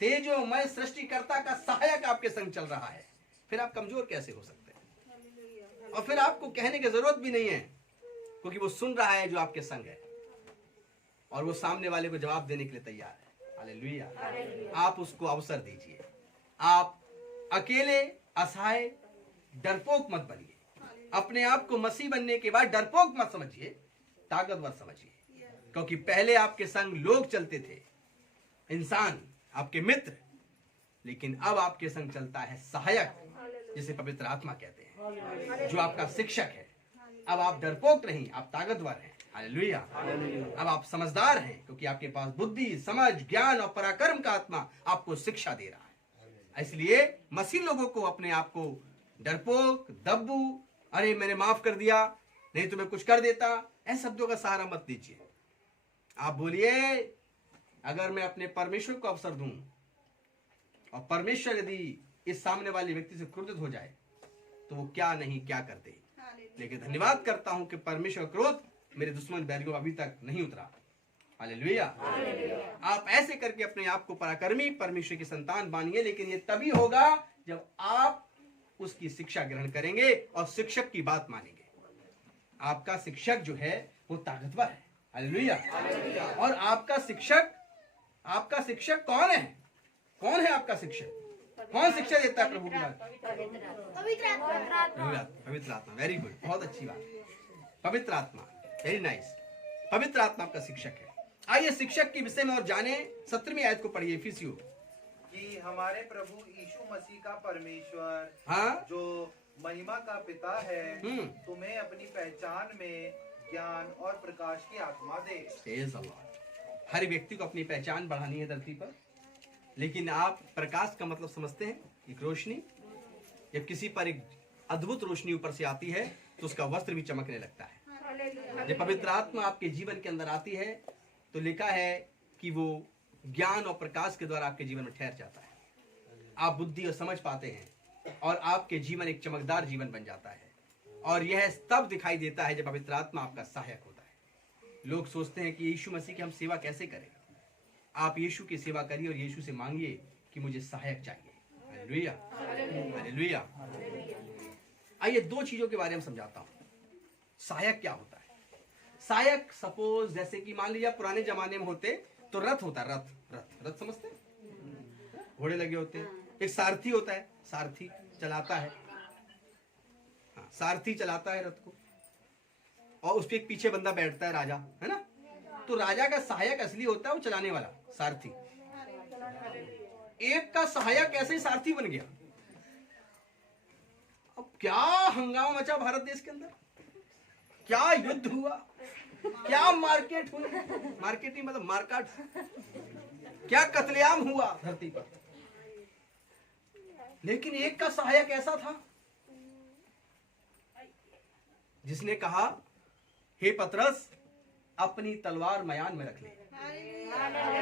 तेजोमय सृष्टिकर्ता का सहायक आपके संग चल रहा है, फिर आप कमजोर कैसे हो सकते हैं? और फिर आपको कहने की जरूरत भी नहीं है, क्योंकि वो सुन रहा है जो आपके संग है, और वो सामने वाले को जवाब देने के लिए तैयार है। हालेलुया। आप उसको अवसर दीजिए। आप अकेले असहाय डरपोक मत बनिए। अपने आप को मसीह बनने के बाद डरपोक मत समझिए, ताकतवर समझिए। क्योंकि पहले आपके संग लोग चलते थे, इंसान, आपके मित्र, लेकिन अब आपके संग चलता है सहायक, जिसे पवित्र आत्मा कहते हैं, जो आपका शिक्षक है। अब आप डरपोक नहीं, आप ताकतवर हैं। हालेलुया। अब आप समझदार हैं, क्योंकि आपके पास बुद्धि, समझ, ज्ञान और पराक्रम का आत्मा आपको शिक्षा दे रहा है। इसलिए मसीह लोगों को अपने आप को डरपोक, दब्बू, अरे मैंने माफ कर दिया, नहीं तो मैं कुछ कर देता, ऐसे शब्दों का सहारा मत दीजिए। आप बोलिए, अगर मैं अपने परमेश्वर को अवसर दूं, और परमेश्वर यदि इस सामने वाले व्यक्ति से क्रोधित हो जाए, तो वो क्या नहीं क्या कर दे। लेकिन धन्यवाद करता हूं कि परमेश्वर क्रोध मेरे दुश्मन बैरियों अभी तक नहीं उतरा। हालेलुया। आप ऐसे करके अपने आप को पराक्रमी परमेश्वर की संतान मानिए, लेकिन ये तभी होगा जब आप उसकी शिक्षा ग्रहण करेंगे और शिक्षक की बात मानेंगे। आपका शिक्षक जो है वो ताकतवर है। हालेलुया। और आपका शिक्षक कौन है? कौन है आपका शिक्षक? कौन शिक्षा देता है प्रभु की बात? पवित्र आत्मा। वेरी गुड, बहुत अच्छी बात। पवित्र आत्मा, वेरी नाइस। पवित्र आत्मा आपका शिक्षक है। आइए शिक्षक के विषय में और जाने। 17वीं आयत को पढ़िए, इफिसियों। कि हमारे प्रभु यीशु मसीह का परमेश्वर, हाँ, जो महिमा का पिता है, तुम्हें अपनी पहचान में ज्ञान और प्रकाश की आत्मा दे। Praise the Lord। हर व्यक्ति को अपनी पहचान बढ़ानी है धरती पर, लेकिन आप प्रकाश का मतलब समझते हैं? एक रोशनी। जब किसी पर एक अद्भुत रोशनी ऊपर से आती है तो उसका वस्त्र भी चमकने लगता है। जब पवित्र आत्मा आपके जीवन के अंदर आती है तो लिखा है कि वो ज्ञान और प्रकाश के द्वारा आपके जीवन में ठहर जाता है। आप बुद्धि और समझ पाते हैं, और आपके जीवन एक चमकदार जीवन बन जाता है। और यह तब दिखाई देता है जब पवित्र आत्मा आपका सहायक होता है। लोग सोचते हैं कि यीशु मसीह की हम सेवा कैसे करें? आप यीशु की सेवा करिए और यीशु से मांगिए कि मुझे सहायक चाहिए। Hallelujah, hallelujah. आइए 2 चीजों के बारे में समझाता हूं। सहायक क्या होता है? सहायक, सपोज जैसे कि मान लीजिए पुराने जमाने में होते तो रथ होता, रथ समझते हैं? घोड़े लगे होते हैं, एक सारथी होता है, सारथी चलाता है। हाँ, सारथी चलाता है रथ को। और उसके एक पीछे बंदा बैठता है, राजा है ना। तो राजा का सहायक असली होता है वो चलाने वाला सारथी। एक का सहायक कैसे सारथी बन गया। अब क्या हंगामा मचा भारत देश के अंदर, क्या युद्ध हुआ, क्या मार्केट हुई, मार्केट नहीं मतलब मार्केट, क्या कत्लेआम हुआ धरती पर। लेकिन एक का सहायक ऐसा था जिसने कहा, हे पतरस अपनी तलवार मयान में रख ले।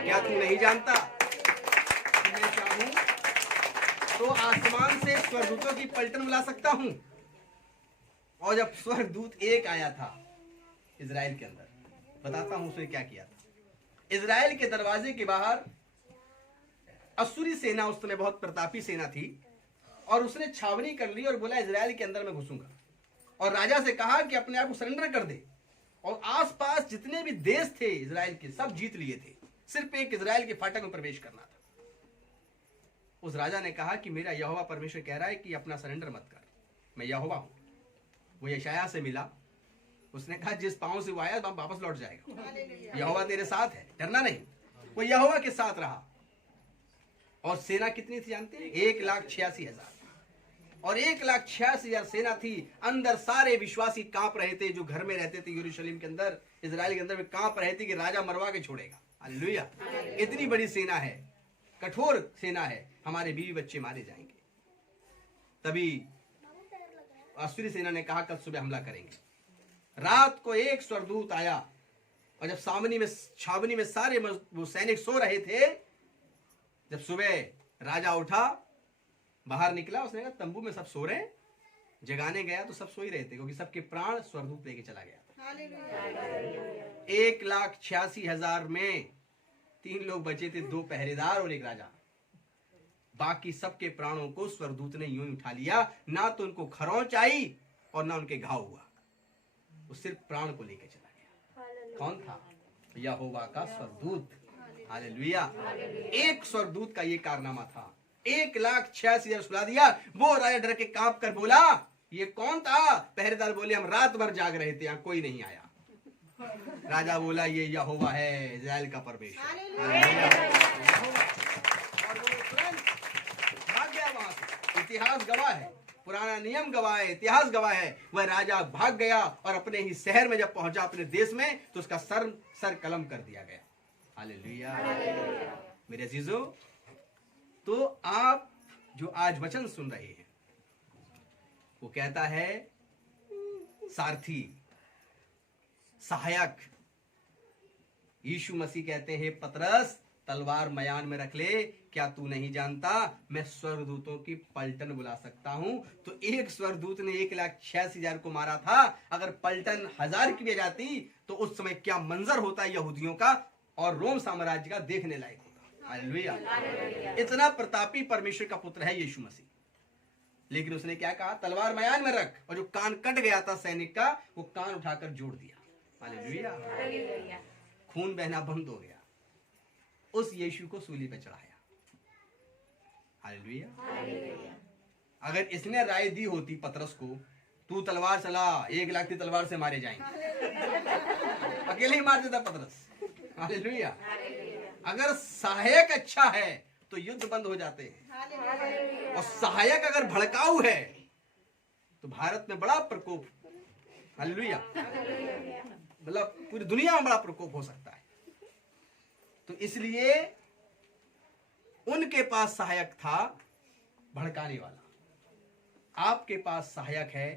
क्या तू नहीं जानता कि मैं चाहूं तो आसमान से स्वर्गदूतों की पलटन बुला सकता हूं। और जब स्वर्गदूत एक आया था इजराइल के अंदर, बताता हूं उसने क्या किया था। इजराइल के दरवाजे के बाहर असुरी सेना, उस समय बहुत प्रतापी सेना थी, और उसने छावनी कर ली और बोला इजराइल के अंदर मैं घुसूंगा। और राजा से कहा कि अपने आप को सरेंडर कर दे। और आसपास जितने भी देश थे इजराइल के सब जीत लिए थे, सिर्फ एक इजराइल के फाटक में प्रवेश करना था। उस राजा ने कहा कि मेरा यहोवा परमेश्वर कह रहा है कि अपना सरेंडर मत कर, मैं यहोवा हूं। वो यशायाह से मिला, उसने कहा जिस पांव से वो आया वापस लौट जाएगा, यहोवा तेरे साथ है, डरना नहीं। वो यहोवा के साथ रहा। और सेना कितनी थी जानते हैं? 1,86,000। और 1,86,000 सेना थी। अंदर सारे विश्वासी कांप रहे थे, जो घर में रहते थे यरूशलेम के अंदर, इजराइल के अंदर, में कांप रहे थे कि राजा मरवा के छोड़ेगा। हालेलुया। इतनी बड़ी सेना है, कठोर सेना है, हमारे बीवी बच्चे मारे जाएंगे। तभी अश्विनी सेना ने कहा कल सुबह हमला करेंगे। रात को एक स्वर्गदूत आया, और जब छावनी में सारे वो सैनिक सो रहे थे, जब सुबह राजा उठा, बाहर निकला, उसने कहा तंबू में सब सो रहे हैं। जगाने गया तो सब सो ही रहे थे, क्योंकि सबके प्राण स्वर्गदूत लेके चला गया। 1,86,000 में 3 लोग बचे थे, 2 पहरेदार और 1 राजा। बाकी सबके प्राणों को स्वर्गदूत ने यूं ही उठा लिया। ना तो उनको खरोंच आई और ना उनके घाव हुआ, वो सिर्फ प्राण को लेके चला गया। कौन था? यहोवा का स्वर्गदूत। हालेलुया। एक स्वर्गदूत का ये कारनामा था। 1,86,000 सुला दिया। वो राजा डर के कांप कर बोला ये कौन था? पहरेदार बोले हम रात भर जाग रहे थे, यहाँ कोई नहीं आया। राजा बोला ये यहोवा है, इस्राएल का परमेश्वर। और वो तुरंत भाग गया वहां से। इतिहास गवाह है, पुराना नियम गवाह है, इतिहास गवाह है। वह राजा भाग गया और अपने ही शहर में जब पहुंचा अपने देश में, तो उसका सर कलम कर दिया गया। हालेलुया। मेरे अजीजों, तो आप जो आज वचन सुन रहे हैं, वो कहता है सारथी, सहायक। यीशु मसीह कहते हैं पतरस तलवार मयान में रख ले। क्या तू नहीं जानता मैं स्वर्गदूतों की पलटन बुला सकता हूं? तो एक स्वर्गदूत ने 1,86,000 को मारा था। अगर पलटन 1000 की भी जाती तो उस समय क्या मंजर होता यहूदियों का और रोम साम्राज्य का, देखने लायक होता। हालेलुया। इतना प्रतापी परमेश्वर का पुत्र है यीशु मसीह। लेकिन उसने क्या कहा? तलवार मयान में रख। और जो कान कट गया था सैनिक का, वो कान उठाकर जोड़ दिया। हालेलुया। खून बहना बंद हो गया। उस यीशु को सूली पे चढ़ाया। हालेलुया। अगर इसने राय दी होती पतरस को, तू तलवार चला, 1,00,000 की तलवार से मारे जाएंगे, अकेले ही मार देता पतरस। हालेलुया। अगर सहायक अच्छा है तो युद्ध बंद हो जाते हैं, और सहायक अगर भड़काऊ है तो भारत में बड़ा प्रकोप, हालेलुया, मतलब पूरी दुनिया में बड़ा प्रकोप हो सकता है। तो इसलिए उनके पास सहायक था भड़काने वाला। आपके पास सहायक है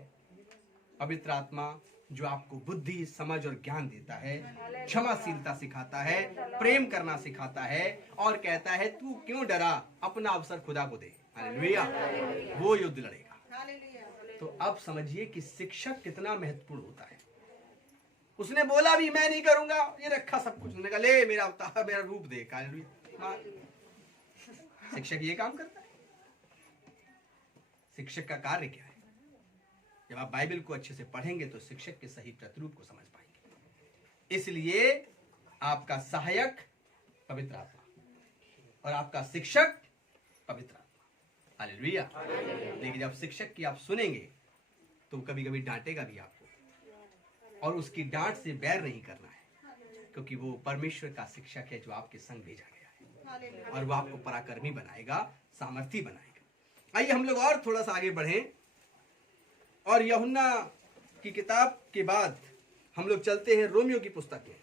पवित्र आत्मा, जो आपको बुद्धि, समझ और ज्ञान देता है, क्षमाशीलता सिखाता है, प्रेम करना सिखाता है, और कहता है तू क्यों डरा, अपना अवसर खुदा को दे। हालेलुया। वो युद्ध लड़ेगा। तो अब समझिए कि शिक्षक कितना महत्वपूर्ण होता है। उसने बोला भी मैं नहीं करूंगा, ये रखा सब कुछ, उसने कहा ले मेरा अवतार, मेरा रूप देख। हालेलुया। शिक्षक ये काम करता है। शिक्षक का कार्य क्या है? जब आप बाइबल को अच्छे से पढ़ेंगे तो शिक्षक के सही प्रतिरूप को समझ पाएंगे। इसलिए आपका सहायक पवित्र आत्मा और आपका शिक्षक पवित्र आत्मा। हालेलुया। लेकिन जब शिक्षक की आप सुनेंगे तो कभी कभी डांटेगा भी आपको, और उसकी डांट से बैर नहीं करना है, क्योंकि वो परमेश्वर का शिक्षक है जो आपके संग भेजा गया है और वो आपको पराक्रमी बनाएगा, सामर्थी बनाएगा। आइए हम लोग और थोड़ा सा आगे बढ़ें और यूहन्ना की किताब के बाद हम लोग चलते हैं रोमियो की पुस्तक में।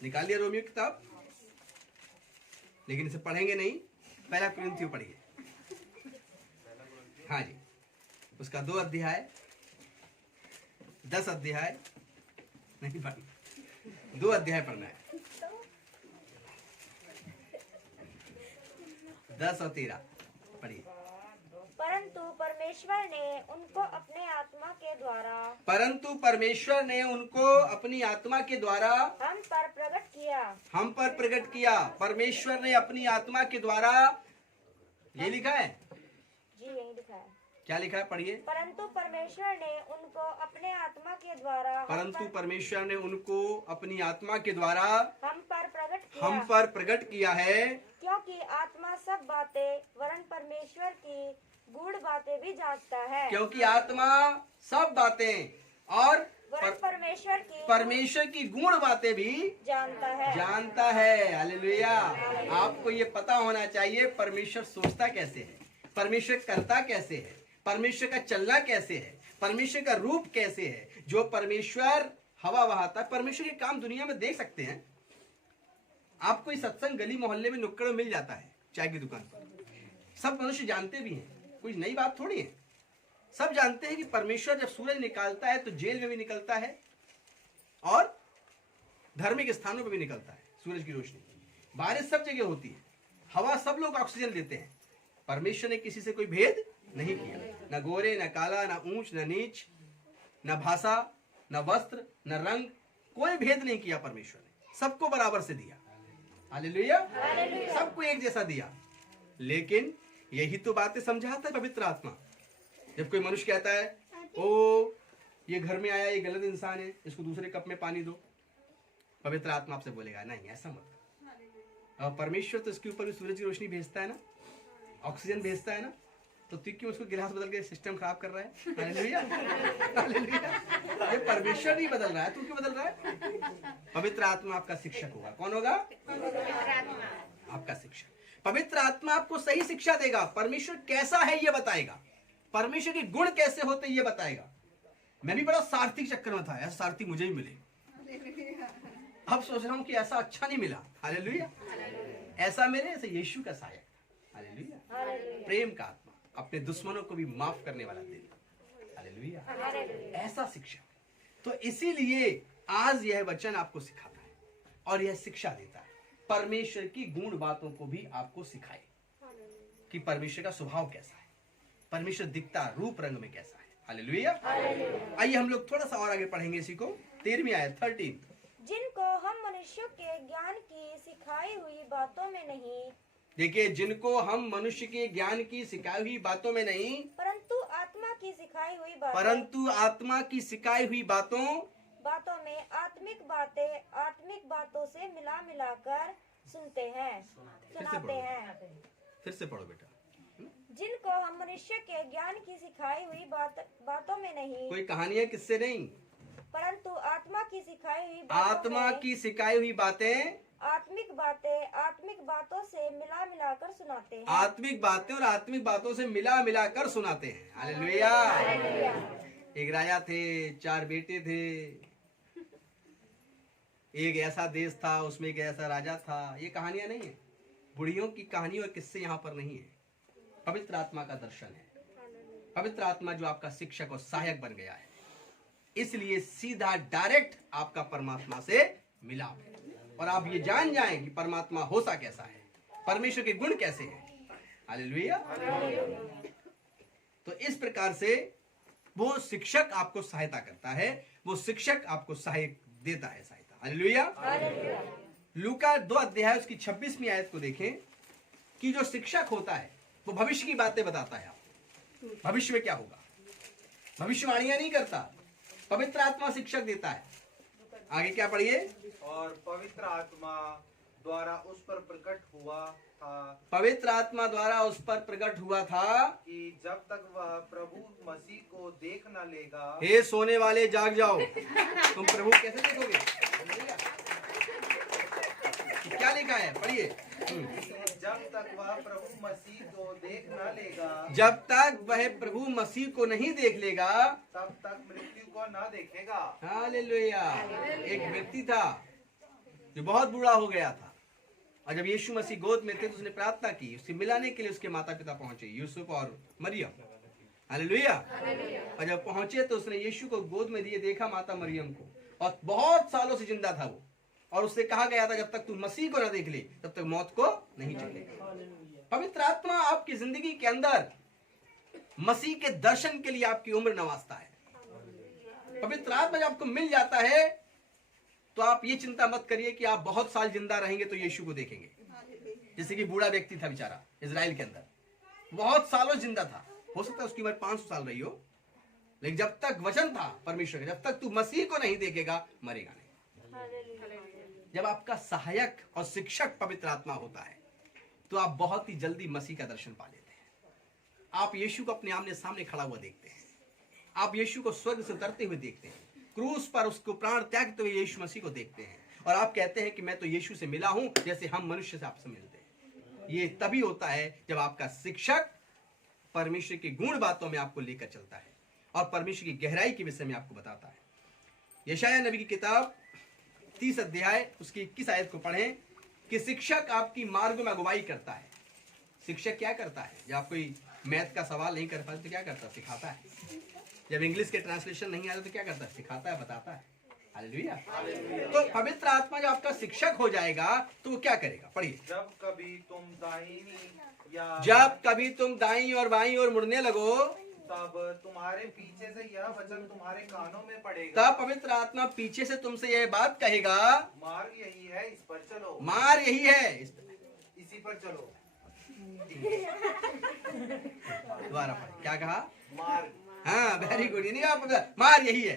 निकाल लिया रोमियो किताब, लेकिन इसे पढ़ेंगे नहीं, पहला कुरिन्थियों पढ़िए। हाँ जी, उसका 2 अध्याय 10 अध्याय नहीं पढ़ी, 2 अध्याय पढ़ना है, 10 और 13 पढ़िए। परंतु परमेश्वर ने उनको अपने आत्मा के द्वारा परंतु परमेश्वर ने उनको अपनी आत्मा के द्वारा हम पर प्रकट किया। परमेश्वर ने अपनी आत्मा के द्वारा, ये लिखा है जी, यही लिखा है। क्या लिखा है, पढ़िए। परंतु परमेश्वर ने उनको अपने आत्मा के द्वारा परंतु परमेश्वर ने उनको अपनी आत्मा के द्वारा हम पर प्रकट किया है, क्योंकि आत्मा सब बातें वरन परमेश्वर की गूढ़ बातें भी जानता है। क्योंकि आत्मा सब बातें और वरन परमेश्वर की गूढ़ बातें भी जानता है। हालेलुया। आपको ये पता होना चाहिए परमेश्वर सोचता कैसे है, परमेश्वर करता कैसे है, परमेश्वर का चलना कैसे है, परमेश्वर का रूप कैसे है। जो परमेश्वर हवा बहाता है, परमेश्वर के काम दुनिया में देख सकते हैं। आपको इस सत्संग गली मोहल्ले में नुक्कड़ में मिल जाता है, चाय की दुकान पर, सब मनुष्य जानते भी हैं, कोई नई बात थोड़ी है। सब जानते हैं कि परमेश्वर जब सूरज निकालता है तो जेल में भी निकलता है और धार्मिक स्थानों पर भी निकलता है सूरज की रोशनी। बारिश सब जगह होती है, हवा सब लोग ऑक्सीजन लेते हैं। परमेश्वर ने किसी से कोई भेद नहीं किया, न गोरे, न काला, न ऊंच, न नीच, न भाषा, न वस्त्र, न रंग, कोई भेद नहीं किया। परमेश्वर ने सबको बराबर से दिया। हालेलुया। सबको एक जैसा दिया। लेकिन यही तो बातें समझाता है पवित्र आत्मा। जब कोई मनुष्य कहता है, ओ ये घर में आया, ये गलत इंसान है, इसको दूसरे कप में पानी दो, पवित्र आत्मा आपसे बोलेगा नहीं, ऐसा मत। और परमेश्वर तो इसके ऊपर भी सूरज की रोशनी भेजता है ना, ऑक्सीजन भेजता है ना, तो तू क्यों उसको गिलास बदल के सिस्टम खराब कर रहा है? हालेलुया। हालेलुया। ये परमेश्वर नहीं बदल रहा है, तू क्यों बदल रहा है? पवित्र आत्मा आपका शिक्षक होगा। कौन होगा? आपका शिक्षक। पवित्र आत्मा आपको सही शिक्षा देगा। परमेश्वर कैसा है ये बताएगा, परमेश्वर के गुण कैसे होते ये बताएगा। मैं भी बड़ा सारथी चक्कर में था, ऐसा सारथी मुझे ही मिले। अब सोच रहा हूँ कि ऐसा अच्छा नहीं मिला। हालेलुया। ऐसा मेरे ऐसे यीशु का सहायक। हालेलुया। प्रेम का आत्मा, अपने दुश्मनों को भी माफ करने वाला दिन। हालेलुया। ऐसा शिक्षा। तो इसीलिए आज यह वचन आपको सिखाता है और यह शिक्षा देता है, परमेश्वर की गूढ़ बातों को भी आपको सिखाए कि परमेश्वर का स्वभाव कैसा है, परमेश्वर दिखता रूप रंग में कैसा है। हालेलुया। आइए हम लोग थोड़ा सा और आगे पढ़ेंगे इसी को। 13वीं आयत 13। जिनको हम मनुष्यों के ज्ञान की सिखाई हुई बातों में नहीं, देखिए, जिनको हम मनुष्य के ज्ञान की सिखाई हुई बातों में नहीं, परंतु आत्मा की सिखाई हुई बातों में आत्मिक बातों से मिला मिलाकर सुनाते हैं। फिर से पढ़ो बेटा। जिनको हम मनुष्य के ज्ञान की सिखाई हुई बातों में नहीं, कोई कहानियां किससे नहीं, परंतु आत्मा की सिखाई हुई बातें, आत्मिक बातों से मिला मिलाकर सुनाते हैं। आत्मिक बातें और आत्मिक बातों से मिला मिलाकर सुनाते हैं। हालेलुया। एक राजा थे, 4 बेटे थे, एक ऐसा देश था, उसमें एक ऐसा राजा था। ये कहानियां नहीं है, बुढ़ियों की कहानी और किस्से यहाँ पर नहीं है। पवित्र आत्मा का दर्शन है। पवित्र आत्मा जो आपका शिक्षक और सहायक बन गया है, इसलिए सीधा डायरेक्ट आपका परमात्मा से मिलाप है और आप ये जान जाएं कि परमात्मा होता कैसा है, परमेश्वर के गुण कैसे हैं। हालेलुया। तो इस प्रकार से वो शिक्षक आपको सहायता करता है, वो शिक्षक आपको सहायक देता है सहायता। हालेलुया। लूका 2 अध्याय उसकी 26वीं आयत को देखें कि जो शिक्षक होता है वो भविष्य की बातें बताता है। भविष्य में क्या होगा, भविष्यवाणियां नहीं करता, पवित्र आत्मा शिक्षक देता है। आगे क्या पढ़िए। और पवित्र आत्मा द्वारा उस पर प्रकट हुआ था पवित्र आत्मा द्वारा उस पर प्रकट हुआ था कि जब तक वह प्रभु मसीह को देख न लेगा, हे सोने वाले जाग जाओ। तुम प्रभु कैसे देखोगे? क्या लिखा है, पढ़िए। जब तक वह प्रभु मसीह को देख न लेगा, जब तक वह प्रभु मसीह को नहीं देख लेगा, तब तक मृत्यु को न देखेगा। हालेलुया। एक व्यक्ति था जो बहुत बूढ़ा हो गया था, और जब यीशु मसीह गोद में थे तो उसने प्रार्थना की, उससे मिलाने के लिए उसके माता पिता पहुंचे, यूसुफ और मरियम। हालेलुया। और जब पहुंचे तो उसने यीशु को गोद में दिए, देखा माता मरियम को, और बहुत सालों से जिंदा था वो, और उससे कहा गया था जब तक तू मसीह को न देख ले तब तक मौत को नहीं चखेगा। पवित्र आत्मा आपकी जिंदगी के अंदर मसीह के दर्शन के लिए आपकी उम्र नवाजता है। पवित्र आत्मा जब आपको मिल जाता है तो आप ये चिंता मत करिए कि आप बहुत साल जिंदा रहेंगे तो यीशु को देखेंगे। जैसे कि बूढ़ा व्यक्ति था बेचारा इजराइल के अंदर, बहुत सालों जिंदा था, हो सकता है उसकी उम्र 500 साल रही हो, लेकिन जब तक वचन था परमेश्वर का, जब तक तू मसीह को नहीं देखेगा मरेगा नहीं। जब आपका सहायक और शिक्षक पवित्र आत्मा होता है तो आप बहुत ही जल्दी मसीह का दर्शन पा लेते हैं। आप यीशु को अपने आमने सामने खड़ा हुआ देखते हैं, आप यीशु को स्वर्ग से उतरते हुए देखते हैं, क्रूस पर उसको प्राण त्यागते हुए यीशु मसीह को देखते हैं, और आप कहते हैं कि मैं तो यीशु से मिला हूं जैसे हम मनुष्य से आपसे मिलते हैं। ये तभी होता है जब आपका शिक्षक परमेश्वर की गुण बातों में आपको लेकर चलता है और परमेश्वर की गहराई के विषय में आपको बताता है। यशायाह नबी की किताब 30 अध्याय उसकी 21 आयत को पढ़ें कि शिक्षक आपकी मार्ग में अगुवाई करता है। शिक्षक क्या करता है? जब आप कोई मैथ का सवाल नहीं कर पाते तो क्या करता है? सिखाता है। जब इंग्लिश के ट्रांसलेशन नहीं आता तो क्या करता है? सिखाता है, बताता है। हालेलुया। तो पवित्र आत्मा जब आपका शिक्षक हो जाएगा तो वो क्या करेगा? पढ़िए। जब कभी तुम दाईं और बाईं ओर मुड़ने लगो, तब तुम्हारे पीछे से यह वचन तुम्हारे कानों में पड़ेगा। तब पवित्र आत्मा पीछे से तुमसे यह बात कहेगा, मार्ग यही है, इस पर चलो। मार्ग यही है, इसी पर चलो। दोबारा पढ़। क्या कहा? मार्ग। हाँ, वेरी गुड। नहीं आप मार्ग यही है,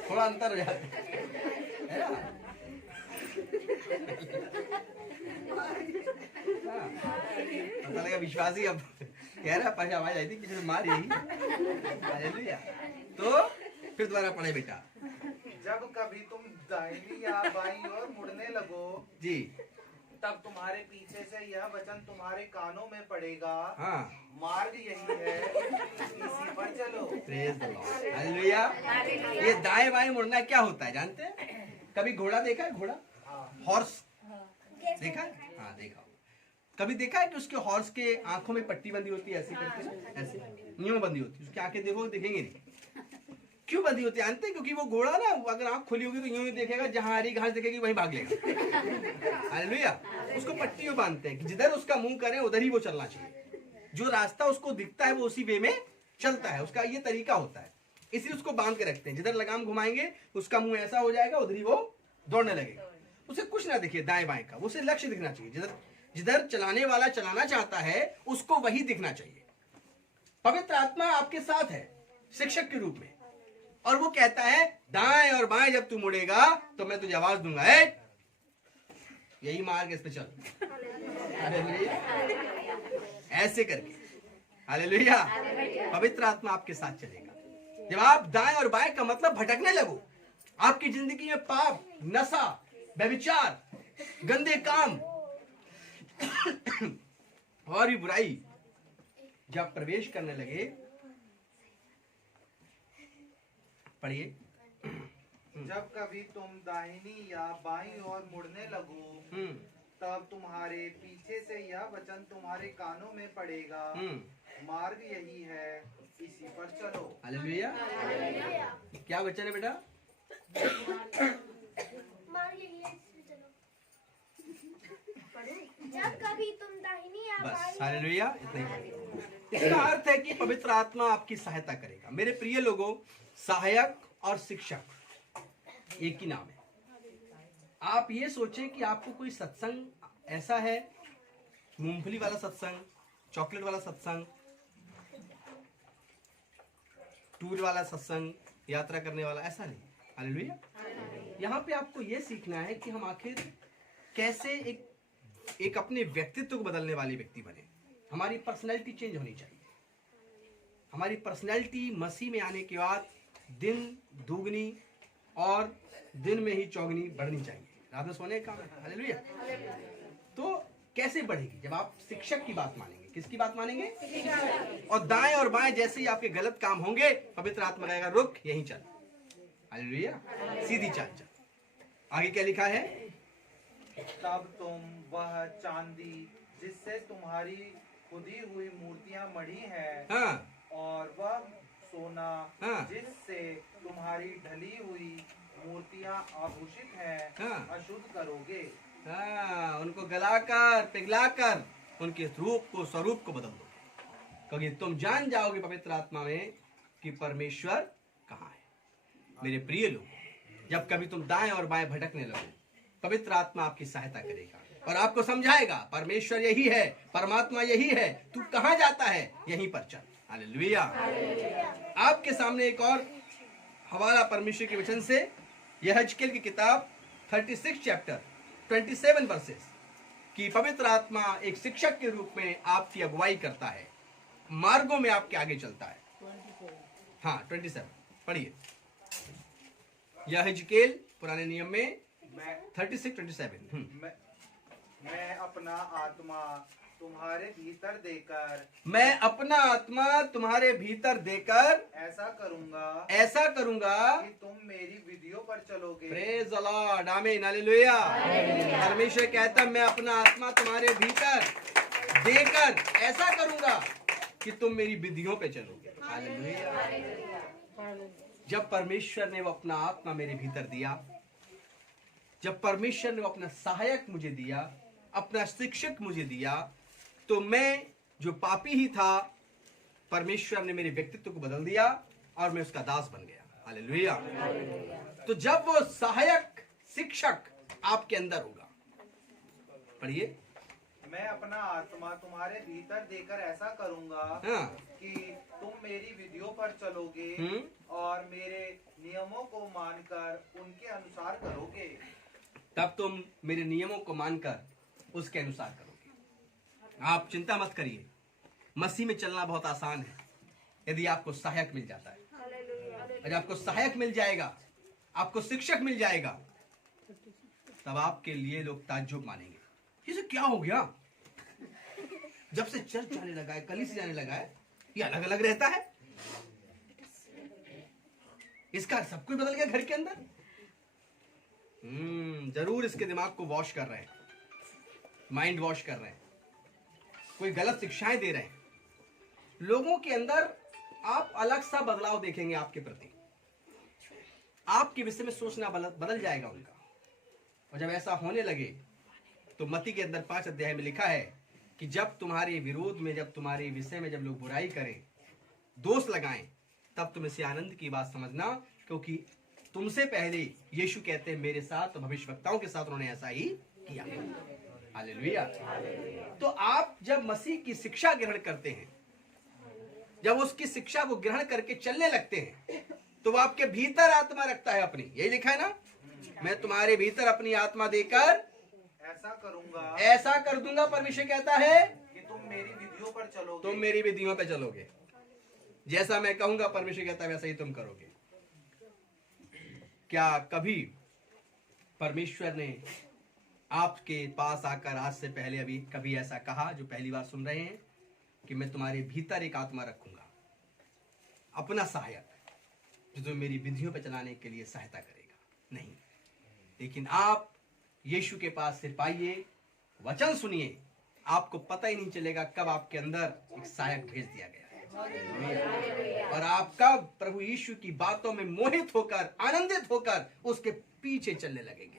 थोड़ा अंतर हो जाता है ना? पता लगा विश्वासी अब कह रहा पहले आवाज आई थी कि मार यही। हालेलुया। तो फिर दोबारा पढ़े बेटा। जब कभी तुम दाहिनी या बाईं ओर मुड़ने लगो जी, तब तुम्हारे पीछे से यह वचन तुम्हारे कानों में पड़ेगा, हाँ, मार्ग यही है, इसी पर चलो। Praise the lord. हालेलुया। ये दाएं बाएं मुड़ना क्या होता है जानते हैं? कभी घोड़ा देखा है? घोड़ा, हॉर्स देखा है? हाँ, देखा। कभी देखा है कि उसके हॉर्स के आंखों में पट्टी बंधी होती है, ऐसे करके, ऐसे यूं बंधी होती है, उसकी आंखें देखो देखेंगे नहीं। क्यों बंधी होती है जानते हैं? क्योंकि वो घोड़ा ना अगर आंख खुली होगी तो यूं ही देखेगा, जहां हरी घास देखेगी वहीं भाग लेगा। हालेलुया। उसको पट्टियों बांधते हैं कि जिधर उसका मुंह करे उधर ही वो चलना चाहिए। जो रास्ता उसको दिखता है वो उसी वे में चलता है, उसका ये तरीका होता है। इसलिए उसको बांध के रखते हैं, जिधर लगाम घुमाएंगे उसका मुंह ऐसा हो जाएगा, उधर ही वो दौड़ने लगेगा। उसे कुछ ना दिखे दाएं बाएं का, उसे लक्ष्य दिखना चाहिए। जिधर जिधर चलाने वाला चलाना चाहता है उसको वही दिखना चाहिए। पवित्र आत्मा आपके साथ है शिक्षक के रूप में, और वो कहता है दाएं और बाएं जब तू मुड़ेगा तो मैं तुझे आवाज दूंगा, यही मार्ग, इस पे चल। हालेलुया। ऐसे करके, हालेलुया, पवित्र आत्मा आपके साथ चलेगा। जब आप दाएं और बाएं का मतलब भटकने लगो, आपकी जिंदगी में पाप, नशा, व्यभिचार, गंदे काम और भी बुराई जब प्रवेश करने लगे, पढ़िए। जब कभी तुम दाहिनी या बाईं ओर मुड़ने लगो, तब तुम्हारे पीछे से यह वचन तुम्हारे कानों में पड़ेगा, मार्ग यही है, इसी पर चलो। हालेलुया। क्या वचन है बेटा? मार्ग यही है, इसी पर चलो। जब कभी तुम दाहिनी या बस, बाईं हालेलुया, इतना ही। इसका अर्थ है कि पवित्र आत्मा आपकी सहायता करेगा। मेरे प्रिय लोगों, सहायक और शिक्षक एक ही नाम है। आप ये सोचें कि आपको कोई सत्संग ऐसा है, मूंगफली वाला सत्संग, चॉकलेट वाला सत्संग, टूर वाला सत्संग, यात्रा करने वाला, ऐसा नहीं। हालेलुया। यहाँ पे आपको ये सीखना है कि हम आखिर कैसे एक अपने व्यक्तित्व को बदलने वाले व्यक्ति बने। हमारी पर्सनैलिटी चेंज होनी चाहिए। हमारी पर्सनैलिटी मसीह में आने के बाद दिन दुगनी और दिन में ही चौगनी बढ़नी चाहिए। रात में सोने का हालेलुया। तो कैसे बढ़ेगी? जब आप शिक्षक की बात मानेंगे। किसकी बात मानेंगे? और दाएं और बाएं जैसे ही आपके गलत काम होंगे, पवित्र आत्मा कहेगा रुक, यहीं चल। हालेलुया, सीधी चाल चल। आगे क्या लिखा है? तब तुम वह चांदी जिससे तुम्हारी खुदी हुई मूर्तियां मढ़ी हैं, हाँ, और वह सोना हाँ, जिससे तुम्हारी ढली हुई मूर्तियां आभूषित हैं, हाँ, अशुद्ध करोगे। हाँ, उनको गलाकर पिघलाकर उनके रूप को स्वरूप को बदल दो, क्योंकि तुम जान जाओगे पवित्र आत्मा में कि परमेश्वर कहाँ है। मेरे प्रिय लोग, जब कभी तुम दाएं और बाएं भटकने लगो, पवित्र आत्मा आपकी सहायता करेगा और आपको समझाएगा परमेश्वर यही है, परमात्मा यही है, तू कहाँ जाता है, यहीं पर चल। हालेलुया। आपके सामने एक और हवाला परमेश्वर के वचन से, यहेजकेल की किताब 36 चैप्टर 27 वर्सेस कि पवित्र आत्मा एक शिक्षक के रूप में आपकी अगुवाई करता है, मार्गों में आपके आगे चलता है। हाँ, 27 पढ़िए। यहेजकेल पुराने नियम में 36-27। मैं अपना आत्मा तुम्हारे भीतर देकर, मैं अपना आत्मा तुम्हारे भीतर देकर ऐसा करूंगा कि तुम मेरी विधियों पर चलोगे। प्रेज द लॉर्ड, आमीन, हालेलुया। परमेश्वर कहता है मैं अपना आत्मा तुम्हारे भीतर देकर ऐसा करूंगा कि तुम मेरी विधियों पे चलोगे। हालेलुया। जब परमेश्वर ने वो अपना आत्मा मेरे भीतर दिया, जब परमेश्वर ने वो अपना सहायक मुझे दिया, अपना शिक्षक मुझे दिया, तो मैं जो पापी ही था, परमेश्वर ने मेरे व्यक्तित्व को बदल दिया और मैं उसका दास बन गया। हालेलुया। तो जब वो सहायक शिक्षक आपके अंदर होगा, पढ़िए। मैं अपना आत्मा तुम्हारे भीतर देकर ऐसा करूंगा हाँ, कि तुम मेरी विधियों पर चलोगे और मेरे नियमों को मानकर उनके अनुसार करोगे। तब तुम मेरे नियमों को मानकर उसके अनुसार करोगे। आप चिंता मत करिए, मसीह में चलना बहुत आसान है यदि आपको सहायक मिल जाता है। और आपको सहायक मिल जाएगा, आपको शिक्षक मिल जाएगा, तब आपके लिए लोग ताज्जुब मानेंगे, ये क्या हो गया? जब से चर्च जाने लगा है, कलीसिया जाने लगा है, ये अलग अलग रहता है, इसका सब कुछ बदल गया घर के अंदर। जरूर इसके दिमाग को वॉश कर रहे हैं, माइंड वॉश कर रहे हैं, कोई गलत शिक्षाएं दे रहे हैं लोगों के अंदर। आप अलग सा बदलाव देखेंगे आपके प्रति, आपके विषय में सोचना बदल जाएगा उनका। और जब ऐसा होने लगे तो मत्ती के अंदर 5 अध्याय में लिखा है कि जब तुम्हारे विरोध में, जब तुम्हारे विषय में जब लोग बुराई करें, दोष लगाएं, तब तुम इसे आनंद की बात समझना, क्योंकि तुमसे पहले यीशु कहते हैं मेरे साथ और भविष्यवक्ताओं के साथ उन्होंने ऐसा ही किया। हालेलुया। तो आप जब मसीह की शिक्षा ग्रहण करते हैं, जब उसकी शिक्षा को ग्रहण करके चलने लगते हैं, तो वो आपके भीतर आत्मा रखता है अपनी। यही लिखा है ना, मैं तुम्हारे भीतर अपनी आत्मा देकर ऐसा कर दूंगा। परमेश्वर कहता है कि तुम मेरी विधियों पर चलोगे। तुम मेरी विधियों पर चलोगे, जैसा मैं कहूंगा परमेश्वर कहता है वैसा ही तुम करोगे। क्या कभी परमेश्वर ने आपके पास आकर आज से पहले अभी कभी ऐसा कहा, जो पहली बार सुन रहे हैं, कि मैं तुम्हारे भीतर एक आत्मा रखूंगा, अपना सहायक, जो तुम्हें मेरी विधियों पर चलाने के लिए सहायता करेगा? नहीं। लेकिन आप यीशु के पास सिर्फ आइए, वचन सुनिए, आपको पता ही नहीं चलेगा कब आपके अंदर एक सहायक भेज दिया गया है। और आपका प्रभु यीशु की बातों में मोहित होकर, आनंदित होकर उसके पीछे चलने लगेंगे।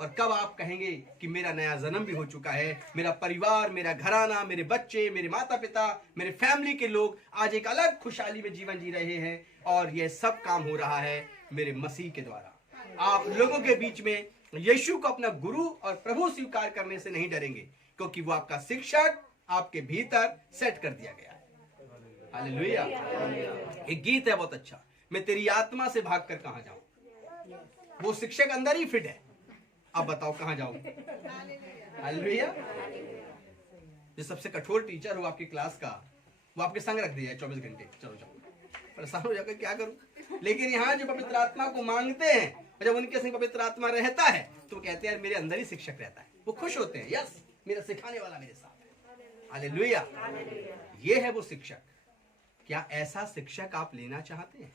और कब आप कहेंगे कि मेरा नया जन्म भी हो चुका है, मेरा परिवार, मेरा घराना, मेरे बच्चे, मेरे माता पिता, मेरे फैमिली के लोग आज एक अलग खुशहाली में जीवन जी रहे हैं, और यह सब काम हो रहा है मेरे मसीह के द्वारा। आप लोगों के बीच में यीशु को अपना गुरु और प्रभु स्वीकार करने से नहीं डरेंगे, क्योंकि वो आपका शिक्षक आपके भीतर सेट कर दिया गया है। हालेलुया। एक गीत है बहुत अच्छा, मैं तेरी आत्मा से भागकर कहां जाऊं। वो शिक्षक अंदर ही फिट है। अब बताओ कहाँ जाओगे? हालेलुया। जो सबसे कठोर टीचर हो आपकी क्लास का, वो आपके संग रख दिया है 24 घंटे, चलो जाओ, परेशान हो जाकर क्या करूं। लेकिन यहाँ जो पवित्र आत्मा को मांगते हैं, जब उनके संग पवित्र आत्मा रहता है तो कहते हैं मेरे अंदर ही शिक्षक रहता है, वो खुश होते हैं, यस मेरा सिखाने वाला मेरे साथ है। हालेलुया। ये है वो शिक्षक। क्या ऐसा शिक्षक आप लेना चाहते हैं?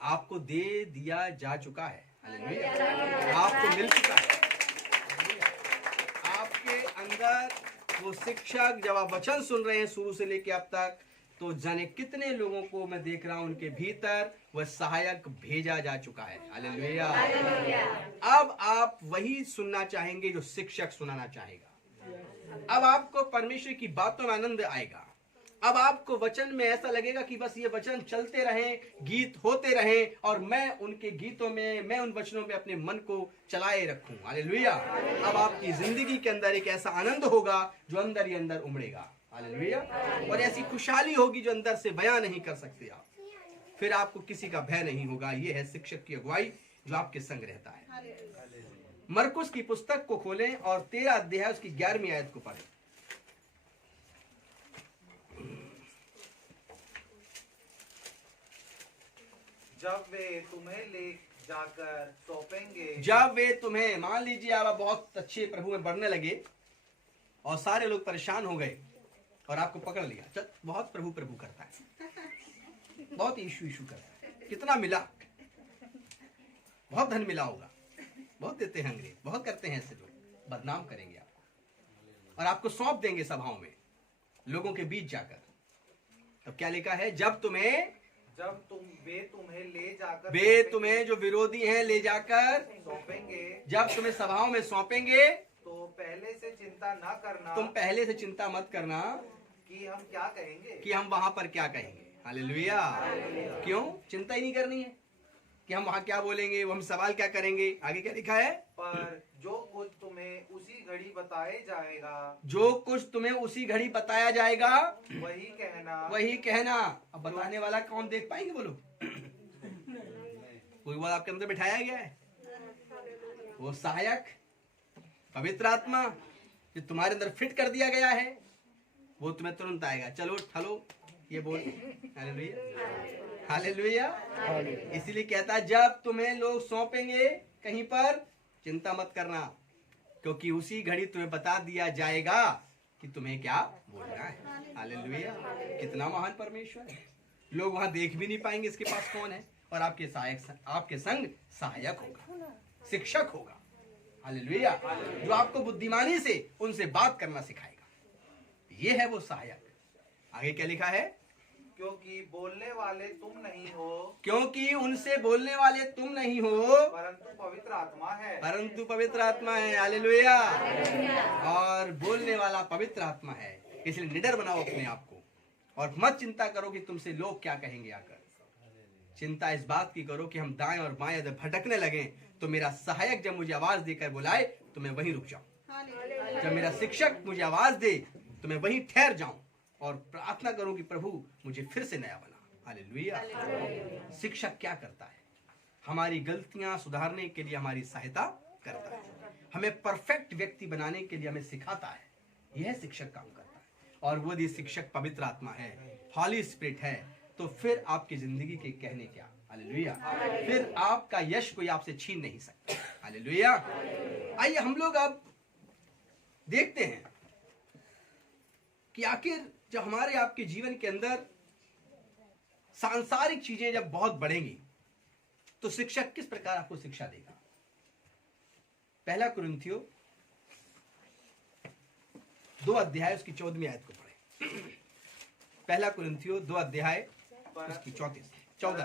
आपको दे दिया जा चुका है। हालेलुया। आपको मिल चुका है। आपके अंदर वो शिक्षक, जब आप वचन सुन रहे हैं शुरू से लेके अब तक, तो जाने कितने लोगों को मैं देख रहा हूं उनके भीतर वह सहायक भेजा जा चुका है। हालेलुया। अब आप वही सुनना चाहेंगे जो शिक्षक सुनाना चाहेगा। अब आपको परमेश्वर की बातों में आनंद आएगा। अब आपको वचन में ऐसा लगेगा कि बस ये वचन चलते रहें, गीत होते रहें, और मैं उनके गीतों में, मैं उन वचनों में अपने मन को चलाए रखूं। हालेलुया। अब आपकी जिंदगी के अंदर एक ऐसा आनंद होगा जो अंदर ही अंदर उमड़ेगा। हालेलुया। और ऐसी खुशहाली होगी जो अंदर से बयां नहीं कर सकते आप। फिर आपको किसी का भय नहीं होगा। ये है शिक्षक की अगुवाई जो आपके संग रहता है। मरकुस की पुस्तक को खोलें और 13 अध्याय उसकी 11वीं आयत को पढ़ें। जब वे तुम्हें ले जाकर सौंपेंगे, जब वे तुम्हें, मान लीजिए आप बहुत अच्छे प्रभु में बढ़ने लगे और सारे लोग परेशान हो गए और आपको पकड़ लिया, चल बहुत प्रभु प्रभु करता है, बहुत यीशु यीशु करता है, कितना मिला, बहुत धन मिला होगा, बहुत देते हैं अंग्रेज, बहुत करते हैं ऐसे लोग, बदनाम करेंगे आपको और आपको सौंप देंगे सभाओं में, लोगों के बीच जाकर। तो क्या लिखा है? जब वे तुम्हें ले जाकर, वे तुम्हें जो विरोधी हैं ले जाकर सौंपेंगे, जब तुम्हें सभाओं में सौंपेंगे, तो पहले से चिंता न करना, तुम पहले से चिंता मत करना कि हम क्या कहेंगे, कि हम वहां पर क्या कहेंगे। हालेलुया। क्यों चिंता ही नहीं करनी है कि हम वहां क्या बोलेंगे, वो हम सवाल क्या करेंगे। आगे क्या लिखा है? पर जो कुछ तुम्हें उसी घड़ी बताया जाएगा, जो कुछ तुम्हें उसी घड़ी बताया जाएगा वही कहना, वही कहना। अब बताने वाला कौन देख पाएंगे बोलो? कोई बात आपके अंदर बिठाया गया है, वो सहायक पवित्र आत्मा जो तुम्हारे अंदर फिट कर दिया गया है, वो तुम्हें तुरंत आएगा, चलो हलो ये बोल। हालेलुया। हालेलुया। इसीलिए कहता है जब तुम्हें लोग सौंपेंगे कहीं पर, चिंता मत करना, क्योंकि उसी घड़ी तुम्हें बता दिया जाएगा कि तुम्हें क्या बोलना है। हालेलुया। कितना महान परमेश्वर है। लोग वहां देख भी नहीं पाएंगे इसके पास कौन है, और आपके सहायक, आपके संग सहायक होगा, शिक्षक होगा। हालेलुया। जो आपको बुद्धिमानी से उनसे बात करना सिखाएगा। ये है वो सहायक। आगे क्या लिखा है? क्योंकि बोलने वाले तुम नहीं हो, क्योंकि उनसे बोलने वाले तुम नहीं हो, परंतु पवित्र आत्मा है, परंतु पवित्र आत्मा है। हालेलुया। और बोलने वाला पवित्र आत्मा है। इसलिए निडर बनाओ अपने आप को और मत चिंता करो कि तुमसे लोग क्या कहेंगे आकर। चिंता इस बात की करो कि हम दाएं और बाएं जब भटकने लगे तो मेरा सहायक जब मुझे आवाज देकर बुलाए तो मैं वहीं रुक जाऊं। जब मेरा शिक्षक मुझे आवाज दे तो मैं वहीं ठहर जाऊं और प्रार्थना करूं कि प्रभु मुझे फिर से नया बना। हालेलुया। शिक्षक क्या करता है? हमारी गलतियां सुधारने के लिए हमारी सहायता करता है, हमें परफेक्ट व्यक्ति बनाने के लिए हमें सिखाता है। यह शिक्षक काम करता है। और वो यदि शिक्षक पवित्र आत्मा है, हॉली स्पिरिट है, तो फिर आपकी जिंदगी के कहने क्या। हालेलुया। फिर आपका यश कोई आपसे छीन नहीं सकता। हालेलुया। आइए हम लोग अब देखते हैं कि आखिर जब हमारे आपके जीवन के अंदर सांसारिक चीजें जब बहुत बढ़ेंगी तो शिक्षक किस प्रकार आपको शिक्षा देगा। पहला कुरिन्थियों 2 अध्याय उसकी 14वीं आयत को पढ़े। पहला कुरिन्थियों 2 अध्याय उसकी 14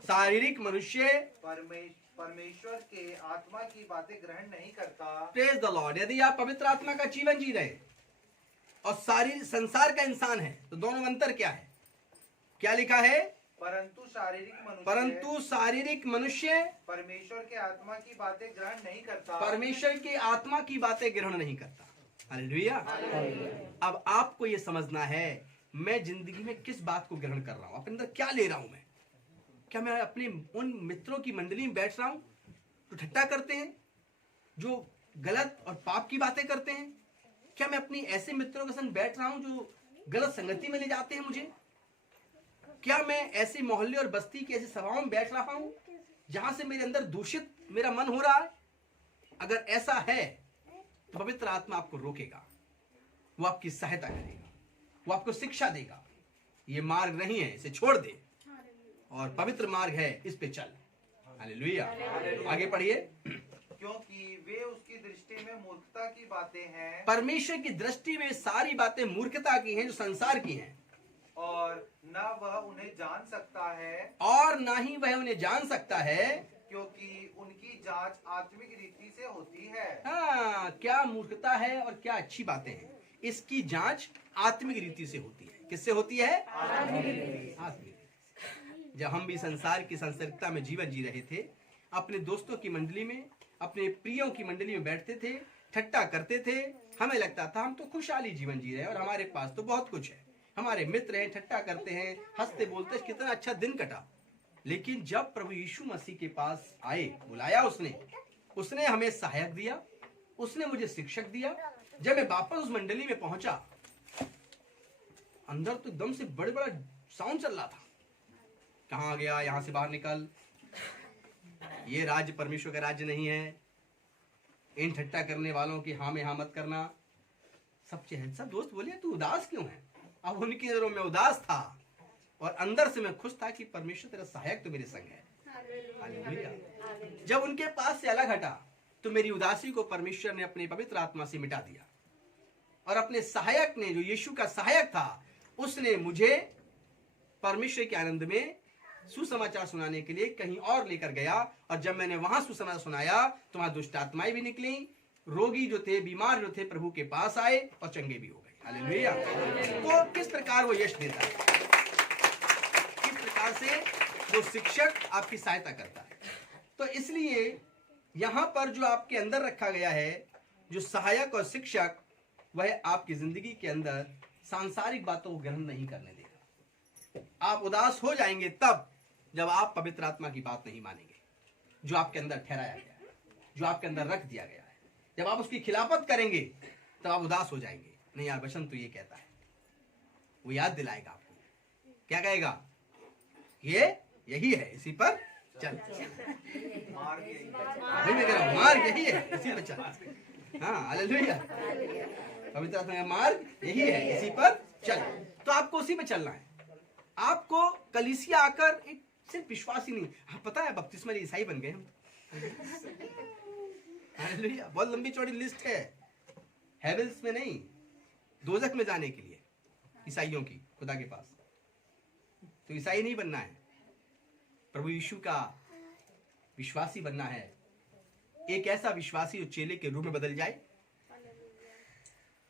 शारीरिक मनुष्य परमेश्वर के आत्मा की बातें ग्रहण नहीं करता। Praise the Lord. यदि आप पवित्र आत्मा का जीवन जी रहे और सारी संसार का इंसान है तो दोनों में अंतर क्या है? क्या लिखा है? परंतु शारीरिक मनुष्य परमेश्वर के आत्मा की बातें ग्रहण नहीं करता। परमेश्वर की आत्मा की बातें ग्रहण नहीं करता। हालेलुया। अब आपको यह समझना है मैं जिंदगी में किस बात को ग्रहण कर रहा हूं, अपने अंदर क्या ले रहा हूं मैं। क्या मैं अपने उन मित्रों की मंडली में बैठ रहा हूं जो ठट्टा करते हैं, जो गलत और पाप की बातें करते हैं? क्या मैं अपनी ऐसे मित्रों के संग बैठ रहा हूं जो गलत संगति में ले जाते हैं मुझे? क्या मैं ऐसे मोहल्ले और बस्ती की ऐसी सभाओं में बैठ रहा हूं जहां से मेरे अंदर दूषित मेरा मन हो रहा है? अगर ऐसा है तो पवित्र आत्मा आपको रोकेगा, वो आपकी सहायता करेगा, वो आपको शिक्षा देगा। ये मार्ग नहीं है, इसे छोड़ दे और पवित्र मार्ग है, इस पे चल। हालेलुया। आगे पढ़िए। क्योंकि वे उसकी दृष्टि में मूर्खता की बातें हैं, परमेश्वर की दृष्टि में सारी बातें मूर्खता की हैं, जो संसार की हैं, और न वह उन्हें जान सकता है, और ना ही वह उन्हें जान सकता है, क्योंकि उनकी जांच आत्मिक रीति से होती है। हाँ, क्या मूर्खता है और क्या अच्छी बातें हैं, इसकी जांच आत्मिक रीति से होती है। किससे होती है? आत्मिक रीति। जब हम भी संसार की सांसारिकता में जीवन जी रहे थे, अपने दोस्तों की मंडली में, अपने प्रियों की मंडली में बैठते थे, ठट्टा करते थे, हमें लगता था हम तो खुशहाली जीवन जी रहे हैं और हमारे पास तो बहुत कुछ है, हमारे मित्र हैं, ठट्टा करते हैं, हंसते बोलते, कितना अच्छा दिन कटा। लेकिन जब प्रभु यीशु मसीह के पास आए, बुलाया उसने हमें सहायक दिया, उसने मुझे शिक्षक दिया। जब मैं वापस उस मंडली में पहुंचा, अंदर तो एकदम से बड़ा बड़ा साउंड चल रहा था, कहाँ गया, यहां से बाहर निकल, ये राज्य परमेश्वर का राज्य नहीं है, इन ठट्टा करने वालों की हाँ में हाँ मत करना। सब दोस्त बोले तू उदास क्यों है? अब उनकी नजरों में उदास था और अंदर से मैं खुश था कि परमेश्वर तेरा सहायक तो मेरे संग है। हालेलुया। जब उनके पास से अलग हटा तो मेरी उदासी को परमेश्वर ने अपने पवित्र आत्मा से मिटा दिया और अपने सहायक ने, जो यीशु का सहायक था, उसने मुझे परमेश्वर के आनंद में सुसमाचार सुनाने के लिए कहीं और लेकर गया। और जब मैंने वहां सुसमाचार सुनाया तो वहां दुष्ट आत्माएं भी निकली, रोगी जो थे, बीमार जो थे, प्रभु के पास आए और चंगे भी हो गए। हालेलुया। तो किस प्रकार वो यश देता है, किस प्रकार से वो शिक्षक आपकी सहायता करता है। तो इसलिए यहां पर जो आपके अंदर रखा गया है, जो सहायक और शिक्षक, वह आपकी जिंदगी के अंदर सांसारिक बातों को ग्रहण नहीं करने देगा। आप उदास हो जाएंगे तब जब आप पवित्र आत्मा की बात नहीं मानेंगे, जो आपके अंदर ठहराया गया है, जो आपके अंदर रख दिया गया है। जब आप उसकी खिलाफत करेंगे तब आप उदास हो जाएंगे। नहीं यार, वचन तो ये कहता है, वो याद दिलाएगा आपको। क्या कहेगा? ये यही है, इसी पर चल। मार्ग यही है। वही मैं कह रहा हूं, मार्ग यही है, इसी पर चल। हाँ, हालेलुया। पवित्र आत्मा का मार्ग यही है, इसी पर चल। तो आपको उसी पे चलना है। आपको कलीसिया आकर एक सिर्फ विश्वास ही नहीं, हाँ पता है बपतिस्मा ईसाई बन गए हम। हालेलुया। बहुत लंबी चौड़ी लिस्ट है, हेवल्स में नहीं, दोजख में जाने के लिए ईसाइयों की, खुदा के पास। तो ईसाई नहीं बनना है, प्रभु यीशु का विश्वासी बनना है। एक ऐसा विश्वासी जो चेले के रूप में बदल जाए,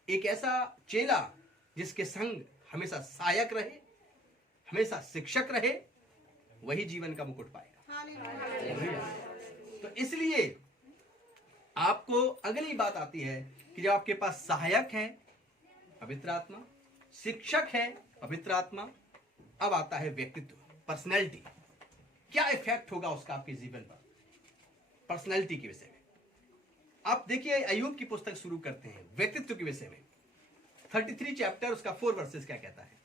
एक ऐसा चेला जिसके संग हमेशा सहायक रहे, हमेशा शिक्षक रहे, वही जीवन का मुकुट पाएगा। तो इसलिए आपको अगली बात आती है कि जब आपके पास सहायक है पवित्र आत्मा, शिक्षक है पवित्र आत्मा, अब आता है व्यक्तित्व, पर्सनैलिटी। क्या इफेक्ट होगा उसका आपके जीवन पर, पर्सनैलिटी के विषय में। आप देखिए, अय्यूब की पुस्तक शुरू करते हैं व्यक्तित्व के विषय में। 33 चैप्टर, उसका 4 वर्सेस क्या कहता है,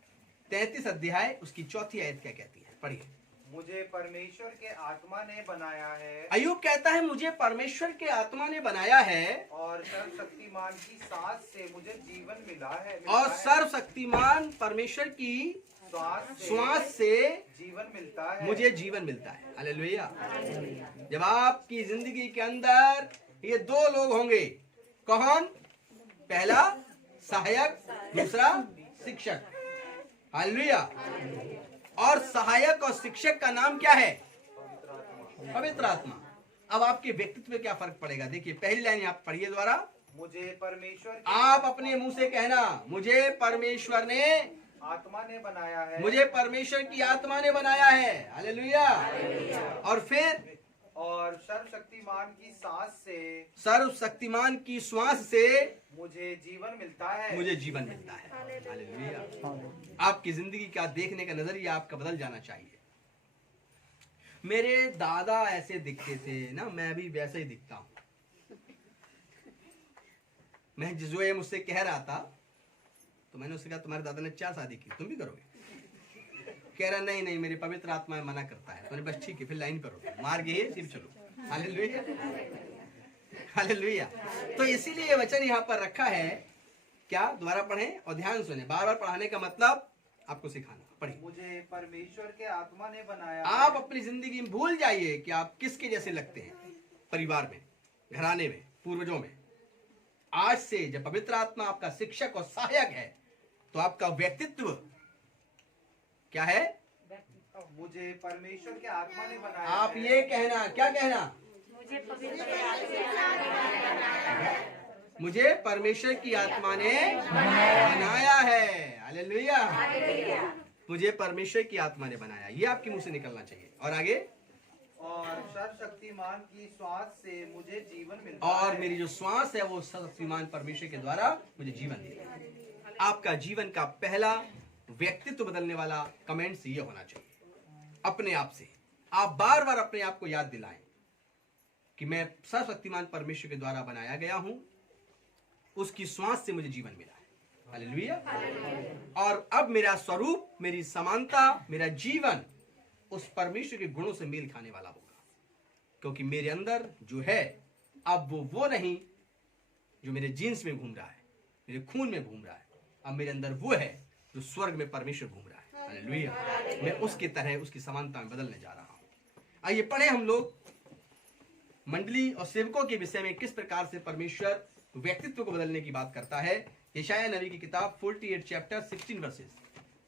33 अध्याय, उसकी 4 आयत क्या कहती है, पढ़िए। मुझे परमेश्वर के आत्मा ने बनाया है, अय्यूब कहता है मुझे परमेश्वर के आत्मा ने बनाया है, और सर्वशक्तिमान की सांस से मुझे जीवन मिला है। और सर्वशक्तिमान परमेश्वर की श्वास से जीवन मिलता है, मुझे जीवन मिलता है। हालेलुया। जब आपकी जिंदगी के अंदर ये दो लोग होंगे, कौन? पहला सहायक, दूसरा शिक्षक। हालेलुया। और सहायक और शिक्षक का नाम क्या है? पवित्र आत्मा। अब आपके व्यक्तित्व में क्या फर्क पड़ेगा? देखिए पहली लाइन आप पढ़िए द्वारा। मुझे परमेश्वर आप अपने मुंह से कहना, मुझे परमेश्वर ने आत्मा ने बनाया है, मुझे परमेश्वर की आत्मा ने बनाया है। हालेलुया। और फिर और सर्वशक्तिमान की सांस से, सर्वशक्तिमान की श्वास से मुझे जीवन मिलता है, मुझे जीवन मिलता है। हालेलुया। आपकी जिंदगी का देखने का नजरिया आपका बदल जाना चाहिए। मेरे दादा ऐसे दिखते थे ना, मैं भी वैसे ही दिखता हूँ। मैं जो ये मुझसे कह रहा था तो मैंने उससे कहा तुम्हारे दादा ने 4 शादी की, तुम भी करोगे? कह रहा नहीं नहीं, मेरी पवित्र आत्मा मना करता है। तो बस ठीक है, फिर लाइन पर हो, मार्ग ये सिर्फ चलो। Hallelujah, hallelujah. तो इसीलिए ये वचन यहाँ पर रखा है। क्या? दोबारा पढ़ें और ध्यान सुने। बार बार पढ़ाने का मतलब आपको सिखाना। पढ़िए। मुझे परमेश्वर के आत्मा ने बनाया। आप अपनी जिंदगी में भूल जाइए कि आप किसके जैसे लगते हैं, परिवार में, घराने में, पूर्वजों में। आज से जब पवित्र आत्मा आपका शिक्षक और सहायक है तो आपका व्यक्तित्व क्या है? मुझे परमेश्वर के आत्मा ने बनाया। आप ये कहना, क्या कहना? मुझे परमेश्वर की आत्मा ने बनाया है। हालेलुया। मुझे परमेश्वर की आत्मा ने बनाया, ये आपके मुंह से निकलना चाहिए। और आगे, और सर्वशक्तिमान की श्वास से मुझे जीवन मिलता और है। मेरी जो श्वास है वो सर्वशक्तिमान परमेश्वर के द्वारा मुझे जीवन देता है। आपका जीवन का पहला व्यक्तित्व बदलने वाला कमेंट्स ये होना चाहिए अपने आप से। आप बार बार अपने आप को याद दिलाएं कि मैं सर्वशक्तिमान परमेश्वर के द्वारा बनाया गया हूं, उसकी श्वास से मुझे जीवन मिला है। हालेलुया। और अब मेरा स्वरूप, मेरी समानता, मेरा जीवन उस परमेश्वर के गुणों से मेल खाने वाला होगा, क्योंकि मेरे अंदर जो है अब वो नहीं जो मेरे जीन्स में घूम रहा है, मेरे खून में घूम रहा है। अब मेरे अंदर वो है जो स्वर्ग में परमेश्वर घूम रहा है। हालेलुया। मैं उसकी तरह, उसकी समानता में बदलने जा रहा हूं। आइए पढ़े हम लोग मंडली और सेवकों के विषय में किस प्रकार से परमेश्वर व्यक्तित्व को बदलने की बात करता है। यशायाह नबी की किताब 48 चैप्टर 16 वर्सेस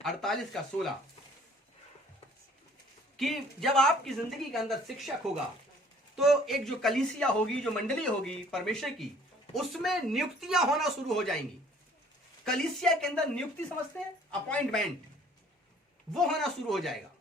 48 का 16, कि जब आपकी जिंदगी के अंदर शिक्षक होगा तो एक जो कलीसिया होगी, जो मंडली होगी परमेश्वर की, उसमें नियुक्तियां होना शुरू हो जाएंगी। कलीसिया के अंदर नियुक्ति समझते हैं, अपॉइंटमेंट, वो होना शुरू हो जाएगा।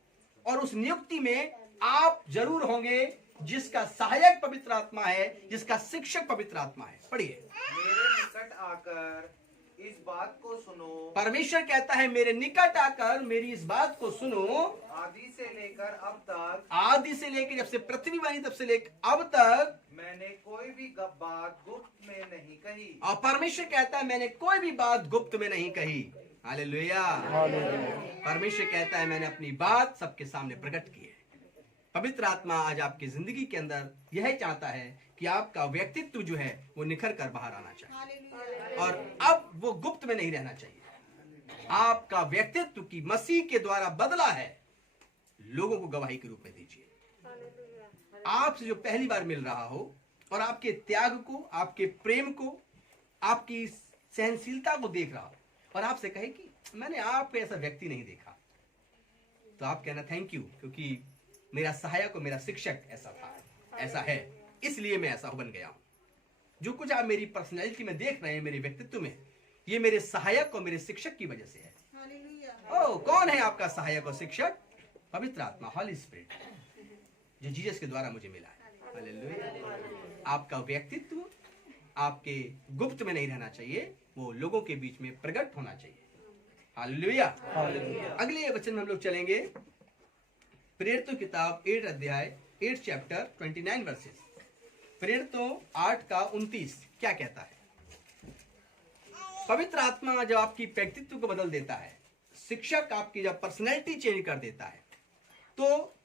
और उस नियुक्ति में आप जरूर होंगे जिसका सहायक पवित्र आत्मा है, जिसका शिक्षक पवित्र आत्मा है। पढ़िए। मेरे निकट आकर इस बात को सुनो। परमेश्वर कहता है मेरे निकट आकर मेरी इस बात को सुनो। आदि से लेकर अब तक, आदि से लेकर जब से पृथ्वी बनी तब से लेकर अब तक मैंने कोई भी बात गुप्त में नहीं कही। और परमेश्वर कहता है मैंने कोई भी बात गुप्त में नहीं कही। हालेलुया। परमेश्वर कहता है मैंने अपनी बात सबके सामने प्रकट की है। पवित्र आत्मा आज आपकी जिंदगी के अंदर यह चाहता है कि आपका व्यक्तित्व जो है वो निखर कर बाहर आना चाहिए, और अब वो गुप्त में नहीं रहना चाहिए। आपका व्यक्तित्व की मसीह के द्वारा बदला है, लोगों को गवाही के रूप में दीजिए। आपसे जो पहली बार मिल रहा हो और आपके त्याग को, आपके प्रेम को, आपकी सहनशीलता को देख रहा हो और आपसे कहे कि मैंने आप पे ऐसा व्यक्ति नहीं देखा, तो आप कहना थैंक यू, क्योंकि मेरा सहायक और मेरा शिक्षक ऐसा था, ऐसा है, इसलिए मैं ऐसा बन गया हूं। जो कुछ आप मेरी पर्सनैलिटी में देख रहे हैं, मेरे व्यक्तित्व में, ये मेरे सहायक और मेरे शिक्षक की वजह से है। ओ, कौन है आपका सहायक और शिक्षक? पवित्र आत्मा, हॉली स्पिरिट, जो जीसस के द्वारा मुझे मिला है। हालेलुया। आपका व्यक्तित्व आपके गुप्त में नहीं रहना चाहिए, वो लोगों के बीच में प्रकट होना चाहिए। हालेलुया। अगले वचन में हम लोग चलेंगे, प्रेरितों किताब 8 अध्याय 8 चैप्टर 29 वर्सेस। प्रेरितों 8 का 29 क्या कहता है? पवित्र आत्मा जब आपकी व्यक्तित्व को बदल देता है, शिक्षक आपकी जब पर्सनैलिटी चेंज कर देता है, तो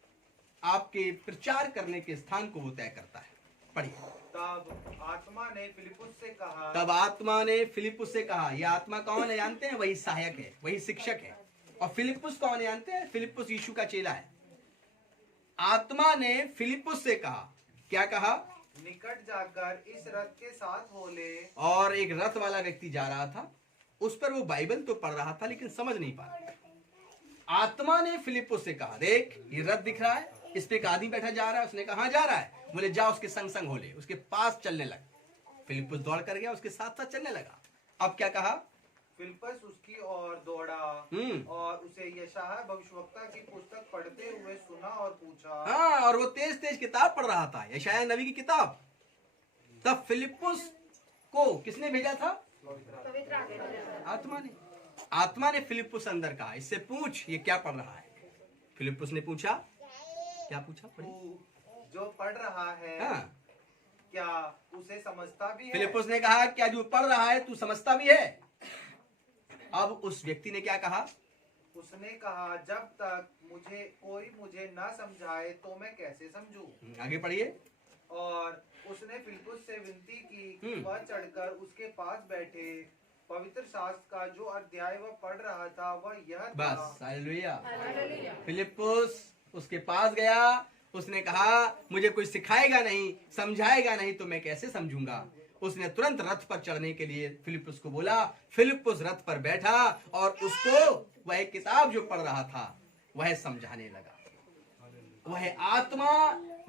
आपके प्रचार करने के स्थान को वो तय करता है। पढ़िए। तब आत्मा ने फिलिपुस से कहा। तब आत्मा ने फिलिपुस से कहा। यह आत्मा कौन है जानते हैं? वही सहायक है, वही शिक्षक है। और फिलिपुस कौन है जानते हैं? फिलिपुस यीशु का चेला है। आत्मा ने फिलिपुस से कहा, क्या कहा? निकट जाकर इस रथ के साथ हो ले। और एक रथ वाला व्यक्ति जा रहा था, उस पर वो बाइबल तो पढ़ रहा था लेकिन समझ नहीं पा रहा। आत्मा ने फिलिपुस से कहा, देख ये रथ दिख रहा है, इस पे एक आदमी बैठा जा रहा है। उसने कहा जा रहा है? बोले जा उसके संग संग हो ले। उसके पास चलने लगा। फिलिपुस दौड़ कर गया, उसके साथ साथ चलने लगा। अब क्या कहा? फिलिपस उसकी ओर दौड़ा और उसे यशायाह भविष्यवक्ता की पुस्तक पढ़ते हुए सुना और पूछा। हाँ, और वो तेज तेज किताब पढ़ रहा था, यशायाह नबी की किताब। तब फिलिपुस को किसने भेजा था? आत्मा ने। आत्मा ने फिलिपुस अंदर कहा, इससे पूछ ये क्या पढ़ रहा है। फिलिपुस ने पूछा, क्या पूछा? तू जो पढ़ रहा है हाँ, क्या उसे समझता भी है? फिलिप्पुस ने कहा क्या जो पढ़ रहा है तू समझता भी है? अब उस व्यक्ति ने क्या कहा? उसने कहा जब तक कोई मुझे ना समझाए तो मैं कैसे समझूं? आगे पढ़िए। और उसने फिलिप्पुस से विनती की कि वह चढ़कर उसके पास बैठे। पवित्र शास्त्र का जो अध्याय वह पढ़ रहा था वह यह था। बस, हालेलुया। फिलिप्पुस उसके पास गया, उसने कहा मुझे कोई सिखाएगा नहीं, समझाएगा नहीं तो मैं कैसे समझूंगा। उसने तुरंत रथ पर चढ़ने के लिए फिलिप्पुस को बोला। फिलिप्पुस रथ पर बैठा और उसको वह किताब जो पढ़ रहा था वह समझाने लगा। वह आत्मा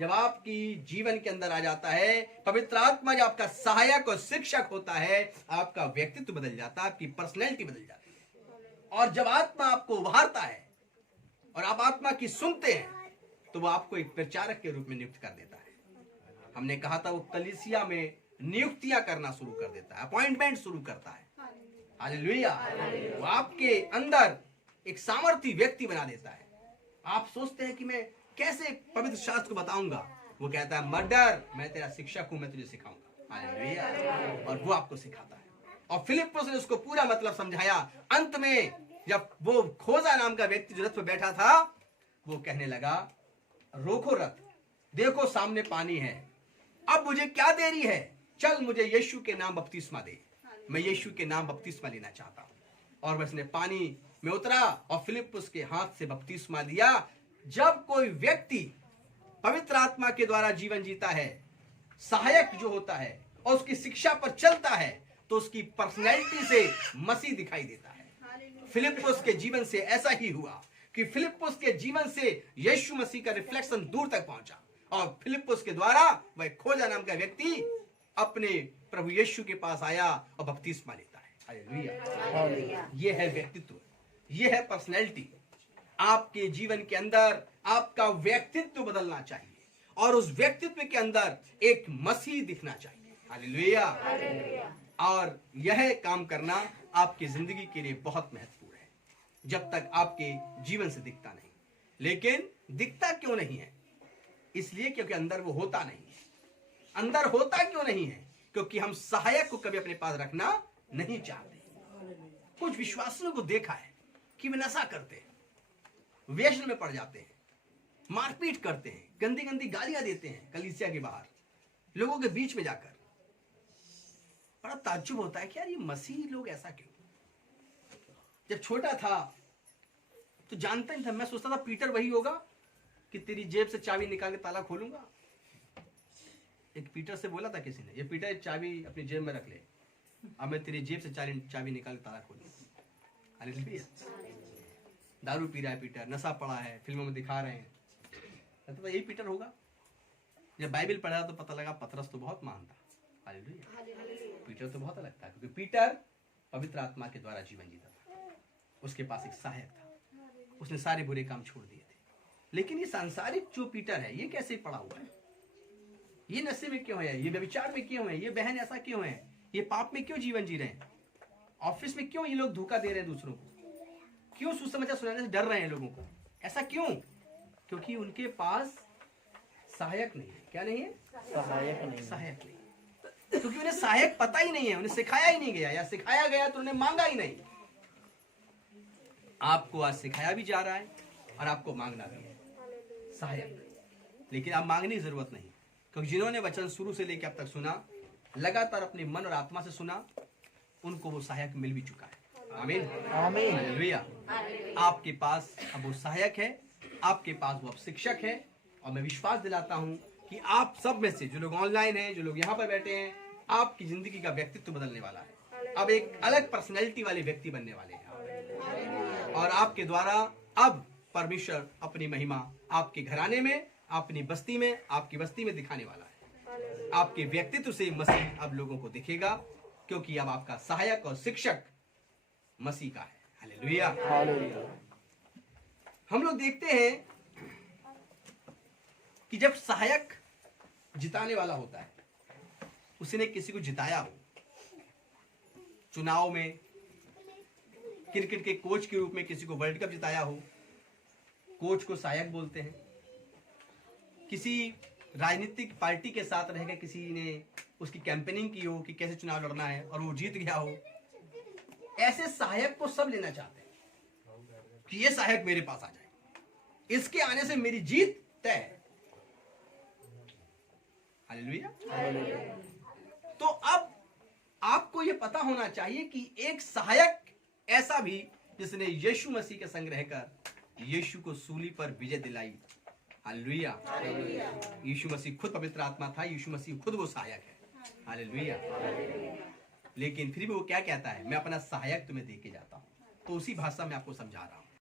जब आपकी जीवन के अंदर आ जाता है, पवित्र आत्मा जब आपका सहायक और शिक्षक होता है, आपका व्यक्तित्व बदल जाता है, आपकी पर्सनैलिटी बदल जाती है। और जब आत्मा आपको उभारता है और आप आत्मा की सुनते हैं तो वो आपको एक प्रचारक के रूप में नियुक्त कर देता है। हमने कहा था वो कलीसिया में नियुक्तियां करना शुरू कर देता है, अपॉइंटमेंट शुरू करता है। हालेलुया। वो आपके अंदर एक सामर्थी व्यक्ति बना देता है। आप सोचते हैं कि मैं कैसे पवित्र शास्त्र को बताऊंगा, वो कहता है मत डर, मैं तेरा शिक्षक हूं, मैं तुझे सिखाऊंगा। हालेलुया। और वो आपको सिखाता है। और फिलिप्पुस ने उसको पूरा मतलब समझाया। अंत में जब वो खोजा नाम का व्यक्ति जो रथ पर बैठा था, वो कहने लगा रोको रथ, देखो सामने पानी है, अब मुझे क्या देरी है, चल मुझे यीशु के नाम बपतिस्मा दे, मैं यीशु के नाम बपतिस्मा लेना चाहता हूं। और वह उसने पानी में उतरा और फिलिप्पुस के हाथ से बपतिस्मा लिया। जब कोई व्यक्ति पवित्र आत्मा के द्वारा जीवन जीता है, सहायक जो होता है और उसकी शिक्षा पर चलता है, तो उसकी पर्सनैलिटी से मसीह दिखाई देता है। फिलिप्पुस के जीवन से ऐसा ही हुआ कि फिलिप्पुस के जीवन से यीशु मसीह का रिफ्लेक्शन दूर तक पहुंचा और फिलिप्पुस के द्वारा वह खोजा नाम का व्यक्ति अपने प्रभु यीशु के पास आया और बपतिस्मा लेता है। हालेलुया। ये है व्यक्तित्व, ये है पर्सनैलिटी। आपके जीवन के अंदर आपका व्यक्तित्व बदलना चाहिए और उस व्यक्तित्व के अंदर एक मसीह दिखना चाहिए। हालेलुया। और यह काम करना आपकी जिंदगी के लिए बहुत महत्वपूर्ण है, जब तक आपके जीवन से दिखता नहीं। लेकिन दिखता क्यों नहीं है? इसलिए क्योंकि अंदर वो होता नहीं है। अंदर होता क्यों नहीं है? क्योंकि हम सहायक को कभी अपने पास रखना नहीं चाहते। कुछ विश्वासियों को देखा है कि वे नशा करते हैं, व्यसन में पड़ जाते हैं, मारपीट करते हैं, गंदी गंदी गालियां देते हैं कलीसिया के बाहर, लोगों के बीच में जाकर। बड़ा ताज्जुब होता है कि यार ये मसीही लोग ऐसा क्यों? जब छोटा था तो जानता नहीं था, मैं सोचता था पीटर वही होगा कि तेरी जेब से चाबी निकाल के ताला खोलूंगा। एक पीटर से बोला था किसी ने, ये पीटर चाबी अपनी जेब में रख ले, अब मैं तेरी जेब से चाबी निकाल के ताला खोलूंगा। हालेलुया। दारू पी रहा है पीटर, नशा पड़ा है, फिल्मों में दिखा रहे हैं, तो यही पीटर होगा। जब बाइबल पढ़ा तो पता लगा पतरस तो बहुत महान था। हालेलुया। पीटर तो बहुत अलग था, क्योंकि पीटर पवित्र आत्मा के द्वारा जीवन जीता था। उसके पास एक सहायक था, उसने सारे बुरे काम छोड़ दिए थे। लेकिन ये सांसारिक जो पीटर है, ये कैसे पड़ा हुआ है? ये नशे में क्यों है? ये व्यभिचार में क्यों है? ये बहन ऐसा क्यों है? ये पाप में क्यों जीवन जी रहे हैं? ऑफिस में क्यों ये लोग धोखा दे रहे हैं दूसरों को? क्यों सुसमाचार सुनाने से डर रहे हैं लोगों को? ऐसा क्यों? क्योंकि उनके पास सहायक नहीं है। क्या नहीं है? सहायक नहीं। क्योंकि उन्हें सहायक पता ही नहीं है, उन्हें सिखाया ही नहीं गया, या सिखाया गया तो उन्हें मांगा ही नहीं। आपको आज सिखाया भी जा रहा है और आपको मांगना भी है सहायक, लेकिन आप मांगने की जरूरत नहीं, क्योंकि जिन्होंने वचन शुरू से लेकर अब तक सुना, लगातार अपने मन और आत्मा से सुना, उनको वो सहायक मिल भी चुका है। आमीन, आमीन, हालेलुया। आपके पास अब वो सहायक है, आपके पास वो अब शिक्षक है। और मैं विश्वास दिलाता हूं कि आप सब में से जो लोग ऑनलाइन हैं, जो लोग यहाँ पर बैठे हैं, आपकी जिंदगी का व्यक्तित्व बदलने वाला है। अब एक अलग पर्सनैलिटी वाले व्यक्ति बनने वाले हैं और आपके द्वारा अब परमेश्वर अपनी महिमा आपके घराने में, अपनी बस्ती में, आपकी बस्ती में दिखाने वाला है। आपके व्यक्तित्व से मसीह अब लोगों को दिखेगा, क्योंकि अब आपका सहायक और शिक्षक मसीह का है। हालेलुया। हम लोग देखते हैं कि जब सहायक जिताने वाला होता है, उसने किसी को जिताया हो, चुनाव में क्रिकेट के कोच के रूप में किसी को वर्ल्ड कप जिताया हो, कोच को सहायक बोलते हैं। किसी राजनीतिक पार्टी के साथ रहकर किसी ने उसकी कैंपेनिंग की हो कि कैसे चुनाव लड़ना है और वो जीत गया हो, ऐसे सहायक को सब लेना चाहते हैं कि ये सहायक मेरे पास आ जाए, इसके आने से मेरी जीत तय है। हालेलुया। तो अब आपको यह पता होना चाहिए कि एक सहायक ऐसा भी जिसने यीशु मसीह के संग रहकर यीशु को सूली पर विजय दिलाई। हालेलुया। यीशु मसीह खुद पवित्र आत्मा था, यीशु मसीह खुद वो सहायक है। हालेलुया। लेकिन फिर भी वो क्या कहता है, मैं अपना सहायक तुम्हें दे के जाता हूं। तो उसी भाषा में आपको समझा रहा हूं।